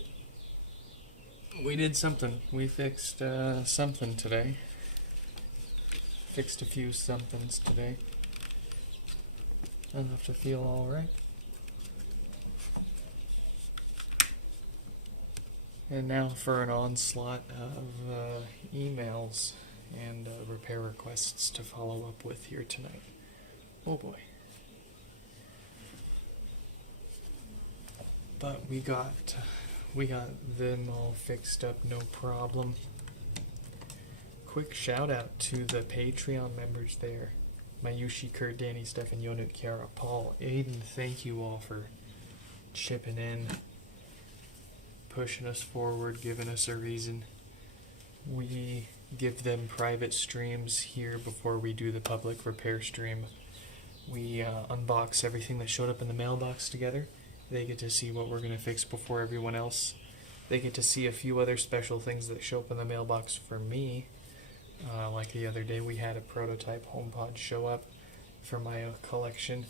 We did something. We fixed something today. Fixed a few somethings today. Enough to feel alright. And now for an onslaught of emails and repair requests to follow up with here tonight. Oh boy. But we got them all fixed up, no problem. Quick shout out to the Patreon members there. Mayushi, Kurt, Danny, Stefan, Yonut, Kiara, Paul, Aiden, thank you all for chipping in, pushing us forward, giving us a reason. We give them private streams here before we do the public repair stream. We unbox everything that showed up in the mailbox together. They get to see what we're going to fix before everyone else. They get to see a few other special things that show up in the mailbox for me. Like the other day we had a prototype Homepod show up for my collection.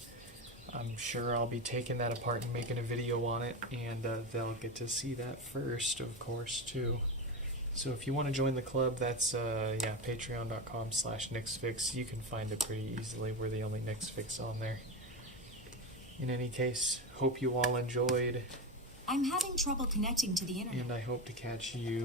I'm sure I'll be taking that apart and making a video on it, and they'll get to see that first, of course, too. So if you want to join the club, that's patreon.com/NixFix. You can find it pretty easily. We're the only NixFix on there. In any case, hope you all enjoyed, I'm having trouble connecting to the internet. and I hope to catch you